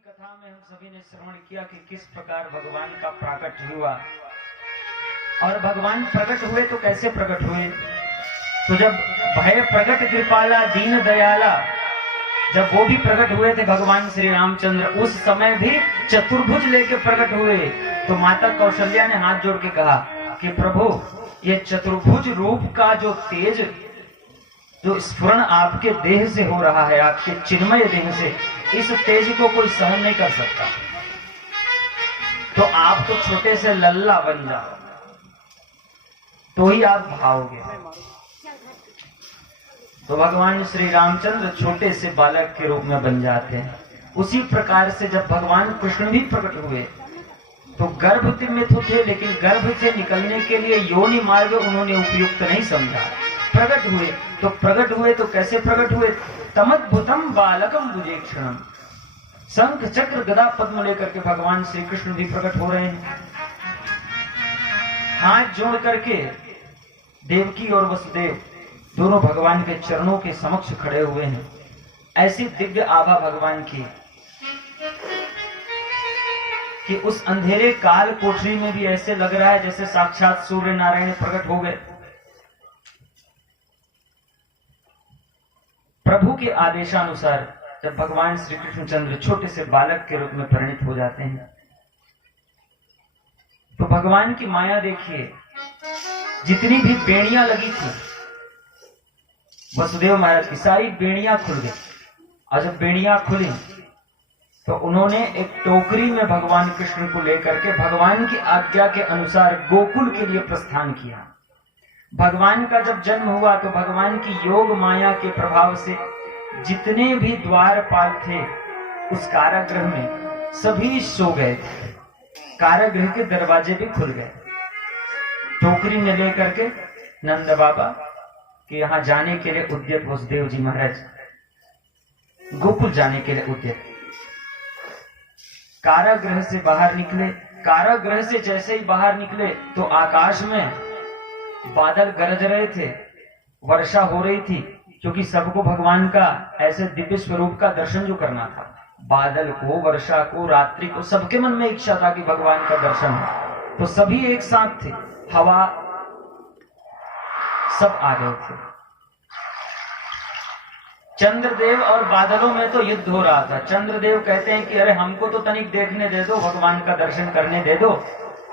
कथा में हम सभी ने श्रवण किया कि किस प्रकार भगवान का प्राकट हुआ और भगवान प्रकट हुए तो कैसे प्रकट हुए। तो जब भय प्रकट कृपाला दीन दयाला, जब वो भी प्रकट हुए थे भगवान श्री रामचंद्र, उस समय भी चतुर्भुज लेके प्रकट हुए। तो माता कौशल्या ने हाथ जोड़ के कहा कि प्रभु, ये चतुर्भुज रूप का जो तेज, जो स्फुरण आपके देह से हो रहा है, आपके चिन्मय देह से, इस तेज को कोई सहन नहीं कर सकता। तो आप तो छोटे से लल्ला बन जाओ तो ही आप भाओगे। तो भगवान श्री रामचंद्र छोटे से बालक के रूप में बन जाते हैं। उसी प्रकार से जब भगवान कृष्ण भी प्रकट हुए तो गर्भ में तो थे, लेकिन गर्भ से निकलने के लिए योनि मार्ग उन्होंने उपयुक्त नहीं समझा। प्रकट हुए तो कैसे प्रकट हुए? तमद्भुतम बालकम बुजेक्षणम, शंख चक्र गदा पद्म लेकर के भगवान श्री कृष्ण भी प्रकट हो रहे हैं। हाथ जोड़ करके देवकी और वसुदेव दोनों भगवान के चरणों के समक्ष खड़े हुए हैं। ऐसी दिव्य आभा भगवान की कि उस अंधेरे काल कोठरी में भी ऐसे लग रहा है जैसे साक्षात सूर्य नारायण प्रकट हो गए। प्रभु के आदेशानुसार जब भगवान श्री कृष्णचंद्र छोटे से बालक के रूप में परिणित हो जाते हैं तो भगवान की माया देखिए, जितनी भी बेड़ियां लगी थी वसुदेव महाराज की, सारी बेड़ियां खुल गई। और जब बेड़ियां खुली तो उन्होंने एक टोकरी में भगवान कृष्ण को लेकर के भगवान की आज्ञा के अनुसार गोकुल के लिए प्रस्थान किया। भगवान का जब जन्म हुआ तो भगवान की योग माया के प्रभाव से जितने भी द्वारपाल थे उस कारागृह में सभी सो गए थे। कारागृह के दरवाजे भी खुल गए। टोकरी में लेकर के नंद बाबा के यहाँ जाने के लिए उद्यत वसुदेव जी महाराज गोकुल जाने के लिए उद्यत। कारागृह से बाहर निकले। कारागृह से जैसे ही बाहर निकले तो आकाश में बादल गरज रहे थे, वर्षा हो रही थी, क्योंकि सबको भगवान का ऐसे दिव्य स्वरूप का दर्शन जो करना था। बादल को, वर्षा को, रात्रि को, सबके मन में इच्छा था कि भगवान का दर्शन हो। तो सभी एक साथ थे, हवा सब आ गए थे। चंद्रदेव और बादलों में तो युद्ध हो रहा था। चंद्रदेव कहते हैं कि अरे हमको तो तनिक देखने दे दो, भगवान का दर्शन करने दे दो।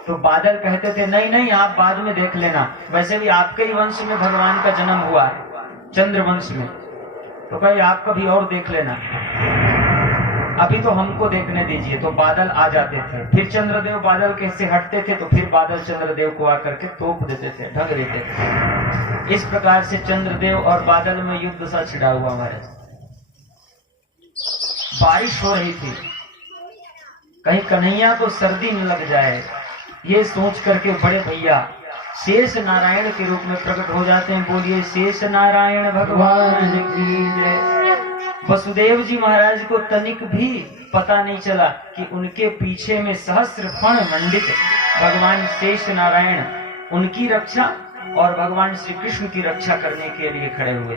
तो बादल कहते थे नहीं नहीं, आप बाद में देख लेना, वैसे भी आपके ही वंश में भगवान का जन्म हुआ है, चंद्र वंश में, तो कहीं आप कभी और देख लेना, अभी तो हमको देखने दीजिए। तो बादल आ जाते थे। फिर चंद्रदेव बादल कैसे हटते थे तो फिर बादल चंद्रदेव को आकर के तोप देते थे, ढक देते थे। इस प्रकार से चंद्रदेव और बादल में युद्ध सा छिड़ा हुआ हमारे। बारिश हो रही थी, कहीं कन्हैया को सर्दी न लग जाए, ये सोच करके बड़े भैया शेष नारायण के रूप में प्रकट हो जाते हैं। बोलिए शेष नारायण भगवान की जय। वसुदेव जी महाराज को तनिक भी पता नहीं चला कि उनके पीछे में सहस्र फण मंडित भगवान शेष नारायण उनकी रक्षा और भगवान श्री कृष्ण की रक्षा करने के लिए खड़े हुए,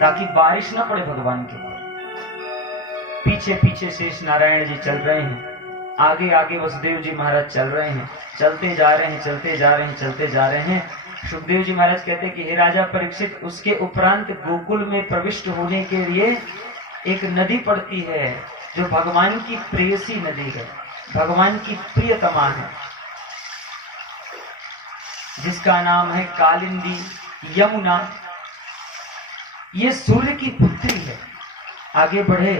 ताकि बारिश न पड़े भगवान के ऊपर। पीछे पीछे शेष नारायण जी चल रहे हैं, आगे आगे वसुदेव जी महाराज चल रहे हैं। चलते जा रहे हैं, चलते जा रहे हैं, चलते जा रहे हैं। सुखदेव जी महाराज कहते हैं कि हे राजा परीक्षित, उसके उपरांत गोकुल में प्रविष्ट होने के लिए एक नदी पड़ती है जो भगवान की प्रेयसी नदी है, भगवान की प्रियतमा है, जिसका नाम है कालिंदी यमुना। ये सूर्य की पुत्री है। आगे बढ़े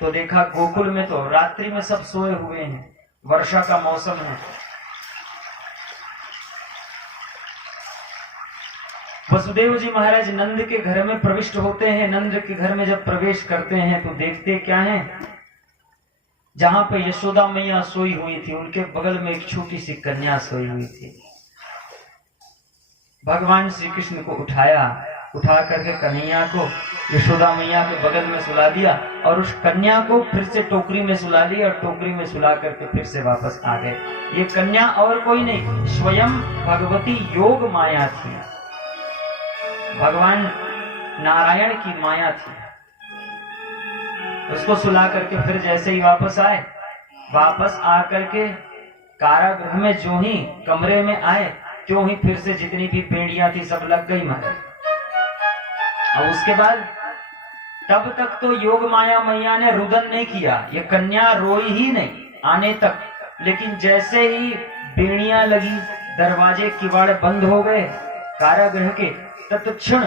तो देखा गोकुल में तो रात्रि में सब सोए हुए हैं, वर्षा का मौसम है। वसुदेव जी महाराज नंद के घर में प्रविष्ट होते हैं। नंद के घर में जब प्रवेश करते हैं तो देखते क्या है, जहां पे यशोदा मैया सोई हुई थी उनके बगल में एक छोटी सी कन्या सोई हुई थी। भगवान श्री कृष्ण को उठाया, उठा करके कन्हैया को यशोदा मैया के बगल में सुला दिया और उस कन्या को फिर से टोकरी में सुला लिया और टोकरी में सुला करके फिर से वापस आ गए। ये कन्या और कोई नहीं, स्वयं भगवती योग माया थी, भगवान नारायण की माया थी। उसको सुला करके फिर जैसे ही वापस आए, वापस आकर के कारागृह में जो ही कमरे में आए, त्यों ही फिर से जितनी भी बेड़ियां थी सब लग गई महाराज। और उसके बाद तब तक तो योग माया मैया ने रुदन नहीं किया, ये कन्या रोई ही नहीं आने तक। लेकिन जैसे ही बेड़ियां लगी, दरवाजे किवाड़ बंद हो गए कारागृह के, तत्क्षण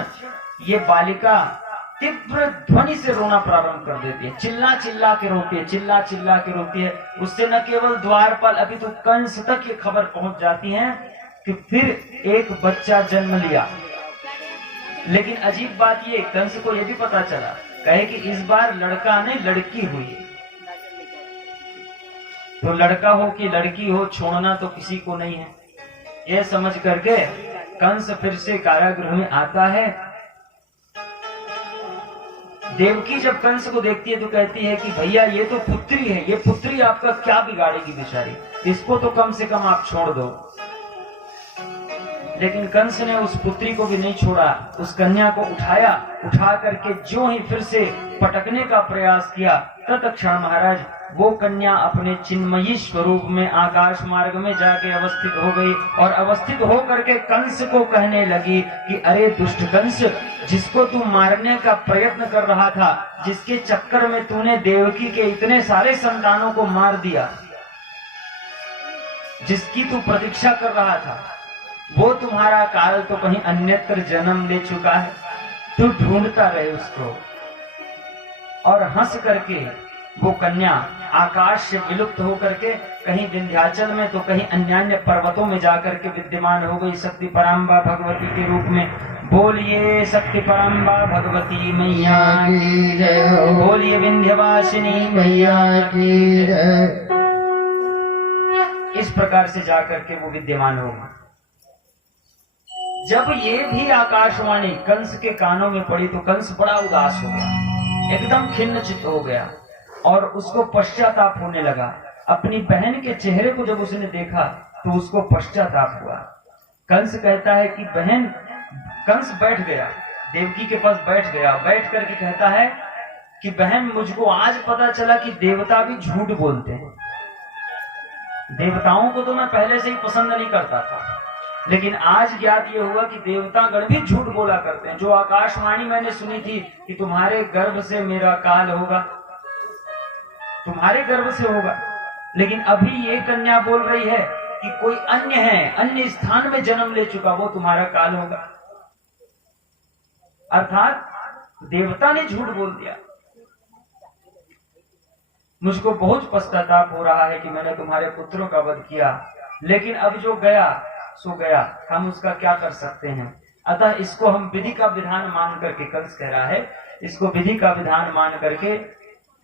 ये बालिका तीव्र ध्वनि से रोना प्रारंभ कर देती है, चिल्ला चिल्ला के रोती है, चिल्ला चिल्ला के रोती है। उससे न केवल द्वारपाल अभी तो कंस तक ये खबर पहुंच जाती है कि फिर एक बच्चा जन्म लिया। लेकिन अजीब बात ये, कंस को ये भी पता चला, कहे कि इस बार लड़का नहीं लड़की हुई, तो लड़का हो कि लड़की हो छोड़ना तो किसी को नहीं है। यह समझ करके कंस फिर से कारागृह में आता है। देवकी जब कंस को देखती है तो कहती है कि भैया ये तो पुत्री है, ये पुत्री आपका क्या बिगाड़ेगी बेचारी, इसको तो कम से कम आप छोड़ दो। लेकिन कंस ने उस पुत्री को भी नहीं छोड़ा, उस कन्या को उठाया, उठा करके जो ही फिर से पटकने का प्रयास किया, तत्क्षण महाराज वो कन्या अपने चिन्मयी स्वरूप में आकाश मार्ग में जाके अवस्थित हो गई। और अवस्थित हो करके कंस को कहने लगी कि अरे दुष्ट कंस, जिसको तू मारने का प्रयत्न कर रहा था, जिसके चक्कर में तूने देवकी के इतने सारे संतानों को मार दिया, जिसकी तू प्रतीक्षा कर रहा था, वो तुम्हारा काल तो कहीं अन्यत्र जन्म ले चुका है, तू ढूंढता रहे उसको। और हंस करके वो कन्या आकाश से विलुप्त होकर के कहीं विंध्याचल में तो कहीं अन्य पर्वतों में जाकर के विद्यमान हो गई शक्ति पराम्बा भगवती के रूप में। बोलिए शक्ति पराम्बा भगवती मैया की जय, बोलिए विंध्यवासिनी मैया की जय। इस प्रकार से जाकर के वो विद्यमान हो गई। जब ये भी आकाशवाणी कंस के कानों में पड़ी तो कंस बड़ा उदास हो गया, एकदम खिन्न चित्त हो गया और उसको पश्चाताप होने लगा। अपनी बहन के चेहरे को जब उसने देखा तो उसको पश्चाताप हुआ। कंस कहता है कि बहन, कंस बैठ गया, देवकी के पास बैठ गया, बैठ करके कहता है कि बहन मुझको आज पता चला कि देवता भी झूठ बोलते हैं। देवताओं को तो मैं पहले से ही पसंद नहीं करता था, लेकिन आज ज्ञात ये हुआ कि देवतागण भी झूठ बोला करते हैं। जो आकाशवाणी मैंने सुनी थी कि तुम्हारे गर्भ से मेरा काल होगा, तुम्हारे गर्भ से होगा, लेकिन अभी ये कन्या बोल रही है कि कोई अन्य है, अन्य स्थान में जन्म ले चुका, वो तुम्हारा काल होगा। अर्थात देवता ने झूठ बोल दिया। मुझको बहुत पश्चाताप हो रहा है कि मैंने तुम्हारे पुत्रों का वध किया, लेकिन अब जो गया सो गया, हम उसका क्या कर सकते हैं। अतः इसको हम विधि का विधान मान करके, कंस कह रहा है, इसको विधि का विधान मान करके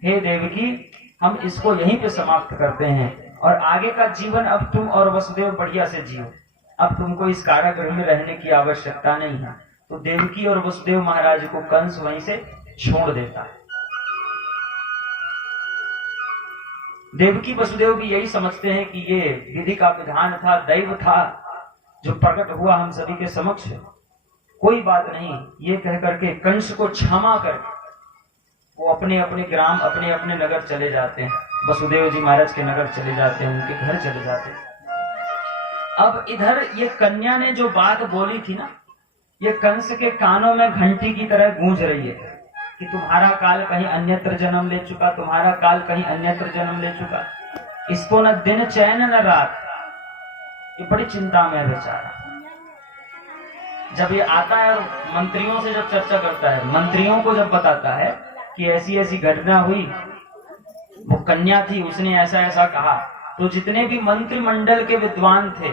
हे देवकी हम इसको यहीं पे समाप्त करते हैं और आगे का जीवन अब तुम और वसुदेव बढ़िया से जियो, अब तुमको इस कारागृह में रहने की आवश्यकता नहीं है। तो देवकी और वसुदेव महाराज को कंस वहीं से छोड़ देता है। देवकी वसुदेव भी यही समझते हैं कि ये विधि का विधान था, दैव था जो प्रकट हुआ हम सभी के समक्ष, कोई बात नहीं, ये कह करके कंस को क्षमा कर वो अपने अपने ग्राम, अपने अपने नगर चले जाते हैं। वसुदेव जी महाराज के नगर चले जाते हैं, उनके घर चले जाते हैं। अब इधर ये कन्या ने जो बात बोली थी ना, ये कंस के कानों में घंटी की तरह गूंज रही है कि तुम्हारा काल कहीं अन्यत्र जन्म ले चुका, तुम्हारा काल कहीं अन्यत्र जन्म ले चुका। इसको न दिन चैन न रात, ये बड़ी चिंता में है बेचारा। जब ये आता है और मंत्रियों से जब चर्चा करता है, मंत्रियों को जब बताता है कि ऐसी ऐसी घटना हुई, वो कन्या थी, उसने ऐसा ऐसा कहा, तो जितने भी मंत्रिमंडल के विद्वान थे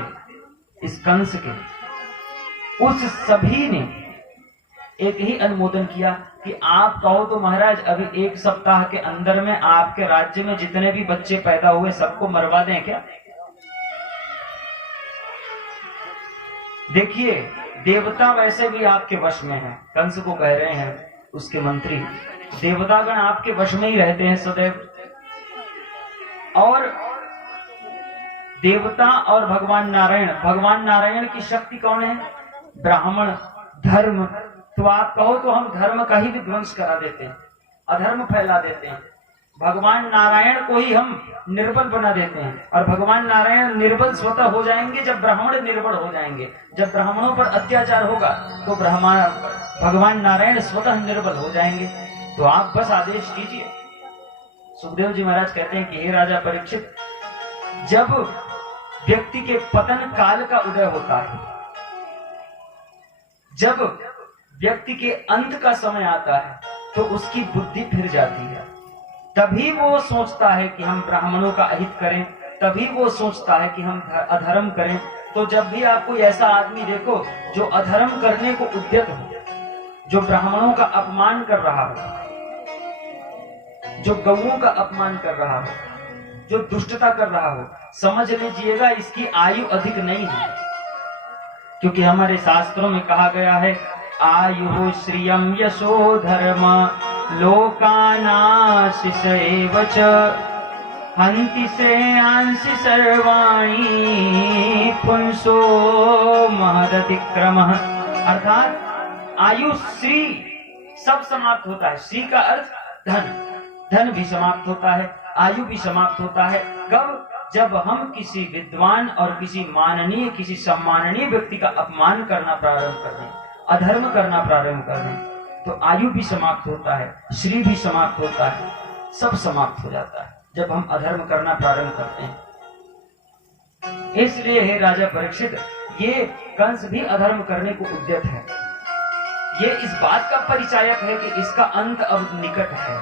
इस कंस के, उस सभी ने एक ही अनुमोदन किया कि आप कहो तो महाराज अभी 1 सप्ताह के अंदर में आपके राज्य में जितने भी बच्चे पैदा हुए सबको मरवा दें क्या। देखिए देवता वैसे भी आपके वश में है, कंस को कह रहे हैं उसके मंत्री, देवतागण आपके वश में ही रहते हैं सदैव। और देवता और भगवान नारायण की शक्ति कौन है? ब्राह्मण, धर्म। तो आप कहो तो हम धर्म का ही विध्वंस करा देते हैं, अधर्म फैला देते हैं, भगवान नारायण को ही हम निर्बल बना देते हैं, और भगवान नारायण निर्बल स्वतः हो जाएंगे जब ब्राह्मण निर्बल हो जाएंगे। जब ब्राह्मणों पर अत्याचार होगा तो भगवान नारायण स्वतः निर्बल हो जाएंगे। तो आप बस आदेश कीजिए। सुखदेव जी महाराज कहते हैं कि हे राजा परीक्षित, जब व्यक्ति के पतन काल का उदय होता है, जब व्यक्ति के अंत का समय आता है, तो उसकी बुद्धि फिर जाती है। तभी वो सोचता है कि हम ब्राह्मणों का अहित करें, तभी वो सोचता है कि हम अधर्म करें। तो जब भी आप कोई ऐसा आदमी देखो जो अधर्म करने को उद्यत हो, जो ब्राह्मणों का अपमान कर रहा हो, जो गौओं का अपमान कर रहा हो, जो दुष्टता कर रहा हो, समझ लीजिएगा इसकी आयु अधिक नहीं है। क्योंकि हमारे शास्त्रों में कहा गया है, आयु श्रियम यशो धर्म लोकानाशिष एव च हन्ति श्रेयांसि सर्वाणि पुंसो महदतिक्रमः। अर्थात आयु श्री सब समाप्त होता है। श्री का अर्थ धन, धन भी समाप्त होता है, आयु भी समाप्त होता है। कब? जब हम किसी विद्वान और किसी माननीय, किसी सम्माननीय व्यक्ति का अपमान करना प्रारंभ कर दें, अधर्म करना प्रारंभ कर दें, तो आयु भी समाप्त होता है, श्री भी समाप्त होता है, सब समाप्त हो जाता है जब हम अधर्म करना प्रारंभ करते हैं। इसलिए हे राजा परीक्षित, ये कंस भी अधर्म करने को उद्यत है। ये इस बात का परिचायक है कि इसका अंत अब निकट है,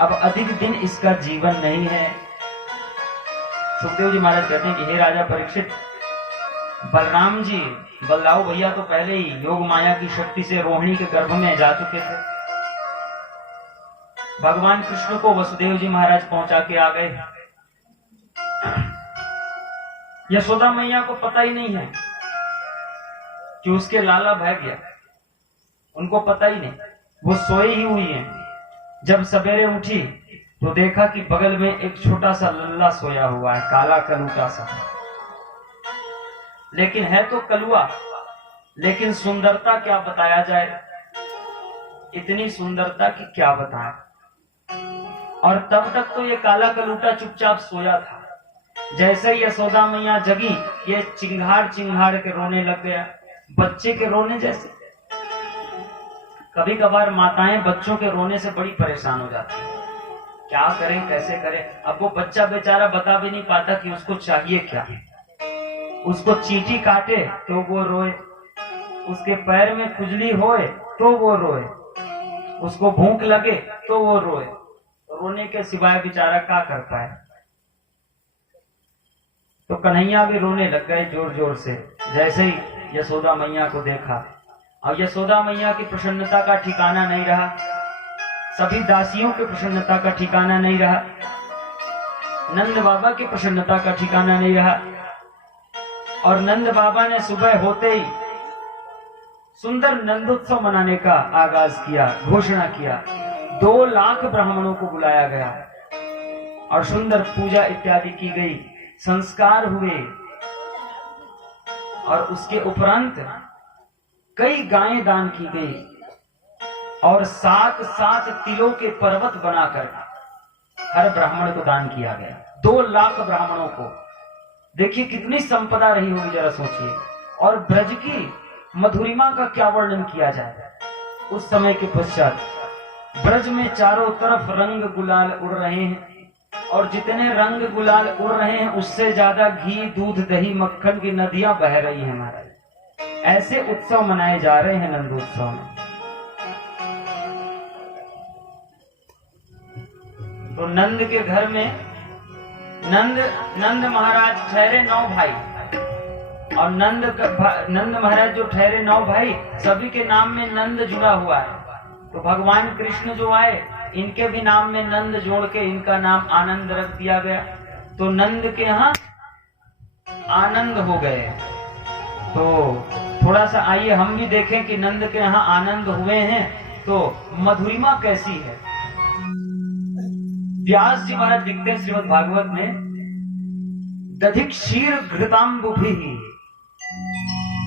अब अधिक दिन इसका जीवन नहीं है। सुखदेव जी महाराज कहते हैं कि हे राजा परीक्षित, बलराम जी, बलराव भैया तो पहले ही योग माया की शक्ति से रोहिणी के गर्भ में जा चुके थे। भगवान कृष्ण को वसुदेव जी महाराज पहुंचा के आ गए। यशोदा मैया को पता ही नहीं है कि उसके लाला बह गया, उनको पता ही नहीं, वो सोई ही हुई है। जब सवेरे उठी तो देखा कि बगल में एक छोटा सा लल्ला सोया हुआ है, काला कलूटा सा, लेकिन है तो कलुआ, लेकिन सुंदरता क्या बताया जाए, इतनी सुंदरता की क्या बताएं। और तब तक तो ये काला कलूटा चुपचाप सोया था। जैसे ही यशोदा मैया जगी, ये चिंगाड़ चिंगाड़ के रोने लग गया, बच्चे के रोने जैसे। कभी कभार माताएं बच्चों के रोने से बड़ी परेशान हो जाती है, क्या करें कैसे करें। अब वो बच्चा बेचारा बता भी नहीं पाता कि उसको चाहिए क्या। उसको चींटी काटे तो वो रोए, उसके पैर में खुजली होए तो वो रोए, उसको भूख लगे तो वो रोए। रोने के सिवाय बेचारा क्या कर पाए। तो कन्हैया भी रोने लग गए जोर जोर से, जैसे ही यशोदा मैया को देखा। और यशोदा मैया की प्रसन्नता का ठिकाना नहीं रहा, सभी दासियों की प्रसन्नता का ठिकाना नहीं रहा, नंद बाबा की प्रसन्नता का ठिकाना नहीं रहा। और नंद बाबा ने सुबह होते ही सुंदर नंदोत्सव मनाने का आगाज किया, घोषणा किया। 2 लाख ब्राह्मणों को बुलाया गया और सुंदर पूजा इत्यादि की गई, संस्कार हुए। और उसके उपरांत कई गायें दान की गई और 7-7 तिलों के पर्वत बनाकर हर ब्राह्मण को दान किया गया। 2 लाख ब्राह्मणों को। देखिए कितनी संपदा रही होगी, जरा सोचिए। और ब्रज की मधुरिमा का क्या वर्णन किया जाए। उस समय के पश्चात ब्रज में चारों तरफ रंग गुलाल उड़ रहे हैं, और जितने रंग गुलाल उड़ रहे हैं उससे ज्यादा घी दूध दही मक्खन की नदियां बह रही हैं महाराज। ऐसे उत्सव मनाए जा रहे हैं नंदोत्सव में। तो नंद के घर में नंद महाराज ठहरे 9 भाई, और नंद महाराज जो ठहरे 9 भाई, सभी के नाम में नंद जुड़ा हुआ है। तो भगवान कृष्ण जो आए, इनके भी नाम में नंद जोड़ के इनका नाम आनंद रख दिया गया। तो नंद के यहाँ आनंद हो गए। तो थोड़ा सा आइए हम भी देखें कि नंद के यहाँ आनंद हुए हैं तो मधुरिमा कैसी है। व्यास जी महाराज लिखते हैं श्रीमद् भागवत में, दधिक क्षीर घृतांबुभिः।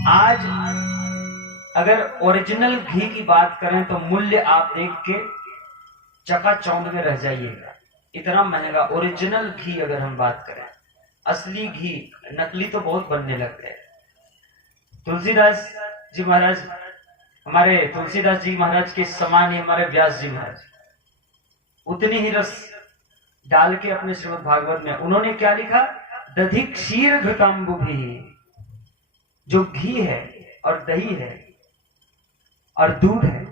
आज अगर ओरिजिनल घी की बात करें तो मूल्य आप देख के चकाचौंध में रह जाइएगा। इतना महंगा ओरिजिनल घी, अगर हम बात करें असली घी, नकली तो बहुत बनने लग गए। तुलसीदास जी महाराज, हमारे तुलसीदास जी महाराज के समान ही हमारे व्यास जी महाराज उतनी ही रस डाल के अपने श्रीमद् भागवत में उन्होंने क्या लिखा, दधि क्षीर घृतांबु भी, जो घी है और दही है और दूध है,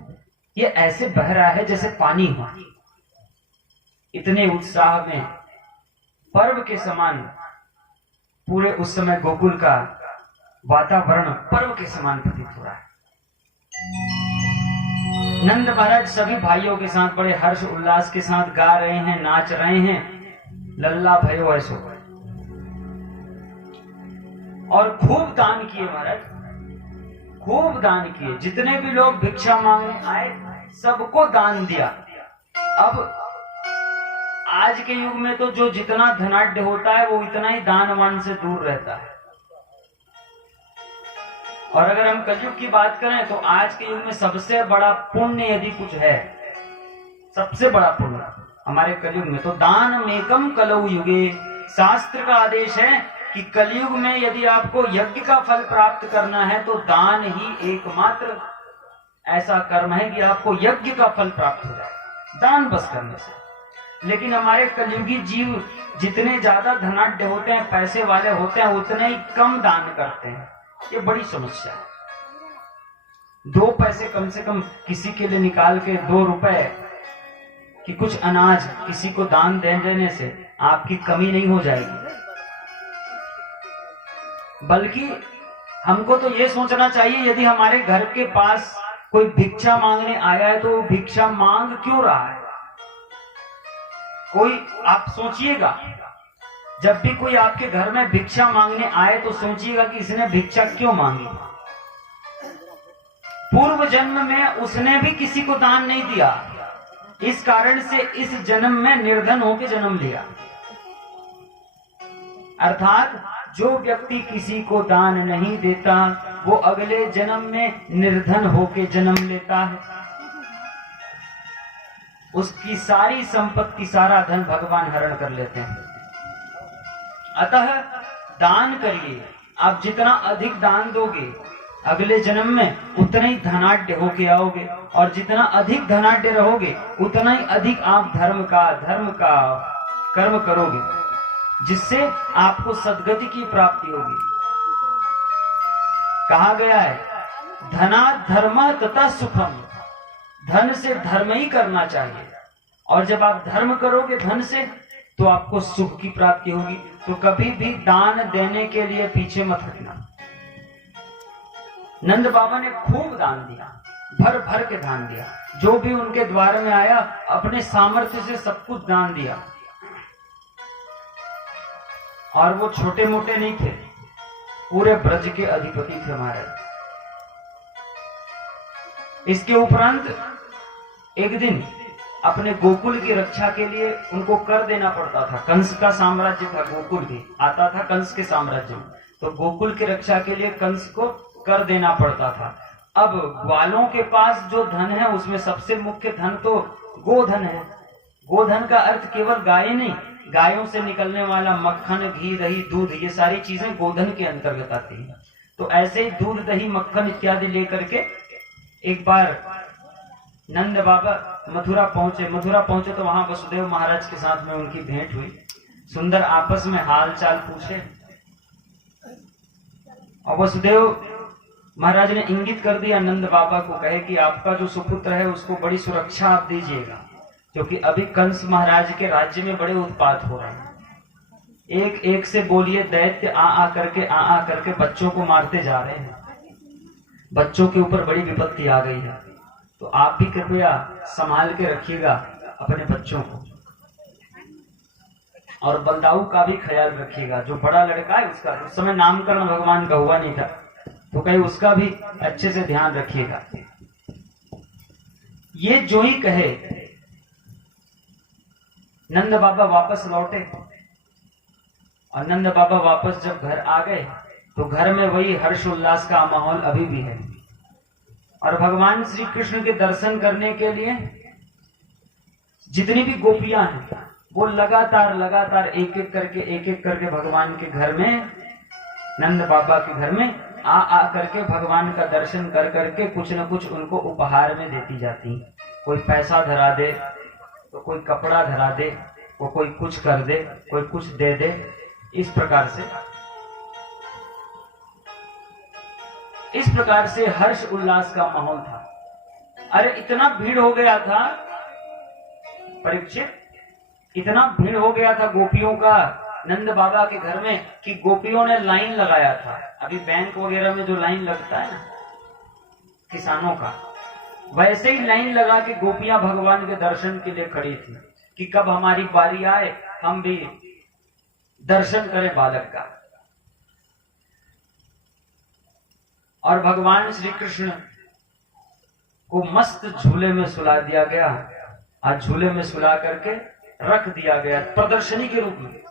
ये ऐसे बह रहा है जैसे पानी हो। इतने उत्साह में पर्व के समान पूरे उस समय गोकुल का वातावरण पर्व के समान प्रतीत हो रहा है। नंद महाराज सभी भाइयों के साथ बड़े हर्ष उल्लास के साथ गा रहे हैं, नाच रहे हैं, लल्ला भयो ऐसो, और खूब दान किए महाराज, खूब दान किए। जितने भी लोग भिक्षा मांगने आए सबको दान दिया। अब आज के युग में तो जो जितना धनाढ्य होता है वो इतना ही दानवान से दूर रहता है। और अगर हम कलयुग की बात करें तो आज के युग में सबसे बड़ा पुण्य यदि कुछ है, सबसे बड़ा पुण्य हमारे कलयुग में तो दान मेकम कलौ युगे। शास्त्र का आदेश है कि कलयुग में यदि आपको यज्ञ का फल प्राप्त करना है तो दान ही एकमात्र ऐसा कर्म है कि आपको यज्ञ का फल प्राप्त हो जाए, दान बस करने से। लेकिन हमारे कलयुगी जीव जितने ज्यादा धनाढ्य होते हैं, पैसे वाले होते हैं, उतने ही कम दान करते हैं। ये बड़ी समस्या है। 2 पैसे कम से कम किसी के लिए निकाल के 2 रुपए कि कुछ अनाज किसी को दान दे देने से आपकी कमी नहीं हो जाएगी। बल्कि हमको तो ये सोचना चाहिए, यदि हमारे घर के पास कोई भिक्षा मांगने आया है तो वो भिक्षा मांग क्यों रहा है। कोई आप सोचिएगा, जब भी कोई आपके घर में भिक्षा मांगने आए तो सोचिएगा कि इसने भिक्षा क्यों मांगी। पूर्व जन्म में उसने भी किसी को दान नहीं दिया, इस कारण से इस जन्म में निर्धन होकर जन्म लिया। अर्थात जो व्यक्ति किसी को दान नहीं देता वो अगले जन्म में निर्धन होकर जन्म लेता है। उसकी सारी संपत्ति, सारा धन भगवान हरण कर लेते हैं। अतः दान करिए। आप जितना अधिक दान दोगे अगले जन्म में उतना ही धनाढ्य होके आओगे, और जितना अधिक धनाढ्य रहोगे उतना ही अधिक आप धर्म का कर्म करोगे, जिससे आपको सद्गति की प्राप्ति होगी। कहा गया है धनात् धर्म तथा सुखम, धन से धर्म ही करना चाहिए, और जब आप धर्म करोगे धन से तो आपको सुख की प्राप्ति होगी। तो कभी भी दान देने के लिए पीछे मत हटना। नंद बाबा ने खूब दान दिया, भर भर के दान दिया। जो भी उनके द्वार में आया अपने सामर्थ्य से सब कुछ दान दिया। और वो छोटे मोटे नहीं थे, पूरे ब्रज के अधिपति थे हमारे। इसके उपरांत एक दिन अपने गोकुल की रक्षा के लिए उनको कर देना पड़ता था। कंस का साम्राज्य था, गोकुल भी आता था कंस के साम्राज्य में, तो गोकुल की रक्षा के लिए कंस को कर देना पड़ता था। अब ग्वालों के पास जो धन है उसमें सबसे मुख्य धन तो गोधन है। गोधन का अर्थ केवल गाय नहीं, गायों से निकलने वाला मक्खन, घी, दही, दूध, ये सारी चीजें गोधन के अंतर्गत आती हैं। तो ऐसे ही दूध, दही, मक्खन इत्यादि लेकर के एक बार नंद बाबा मथुरा पहुंचे तो वहां वसुदेव महाराज के साथ में उनकी भेंट हुई। सुंदर आपस में हाल चाल पूछे, और वसुदेव महाराज ने इंगित कर दिया नंद बाबा को, कहे कि आपका जो सुपुत्र है उसको बड़ी सुरक्षा आप दीजिएगा, क्योंकि अभी कंस महाराज के राज्य में बड़े उत्पात हो रहे हैं। एक एक से बोलिए दैत्य आ करके बच्चों को मारते जा रहे हैं। बच्चों के ऊपर बड़ी विपत्ति आ गई है, तो आप भी कृपया संभाल के रखिएगा अपने बच्चों को, और बलदाऊ का भी ख्याल रखिएगा। जो बड़ा लड़का है उसका, उस समय नामकरण भगवान का हुआ नहीं था, तो कहीं उसका भी अच्छे से ध्यान रखिएगा। ये जो ही कहे नंद बाबा वापस लौटे, और नंद बाबा वापस जब घर आ गए तो घर में वही हर्षोल्लास का माहौल अभी भी है। और भगवान श्री कृष्ण के दर्शन करने के लिए जितनी भी गोपियां हैं वो लगातार लगातार एक एक करके भगवान के घर में, नंद बाबा के घर में आ करके भगवान का दर्शन कर करके कुछ न कुछ उनको उपहार में देती जाती। कोई पैसा धरा दे तो कोई कपड़ा धरा दे, वो कोई कुछ कर दे, कोई कुछ दे दे। इस प्रकार से हर्ष उल्लास का माहौल था। अरे इतना भीड़ हो गया था परीक्षित, इतना भीड़ हो गया था गोपियों का नंद बाबा के घर में कि गोपियों ने लाइन लगाया था। अभी बैंक वगैरह में जो लाइन लगता है ना किसानों का, वैसे ही लाइन लगा के गोपियां भगवान के दर्शन के लिए खड़ी थी कि कब हमारी बारी आए, हम भी दर्शन करें बालक का। और भगवान श्री कृष्ण को मस्त झूले में सुला दिया गया। आज झूले में सुला करके रख दिया गया प्रदर्शनी के रूप में।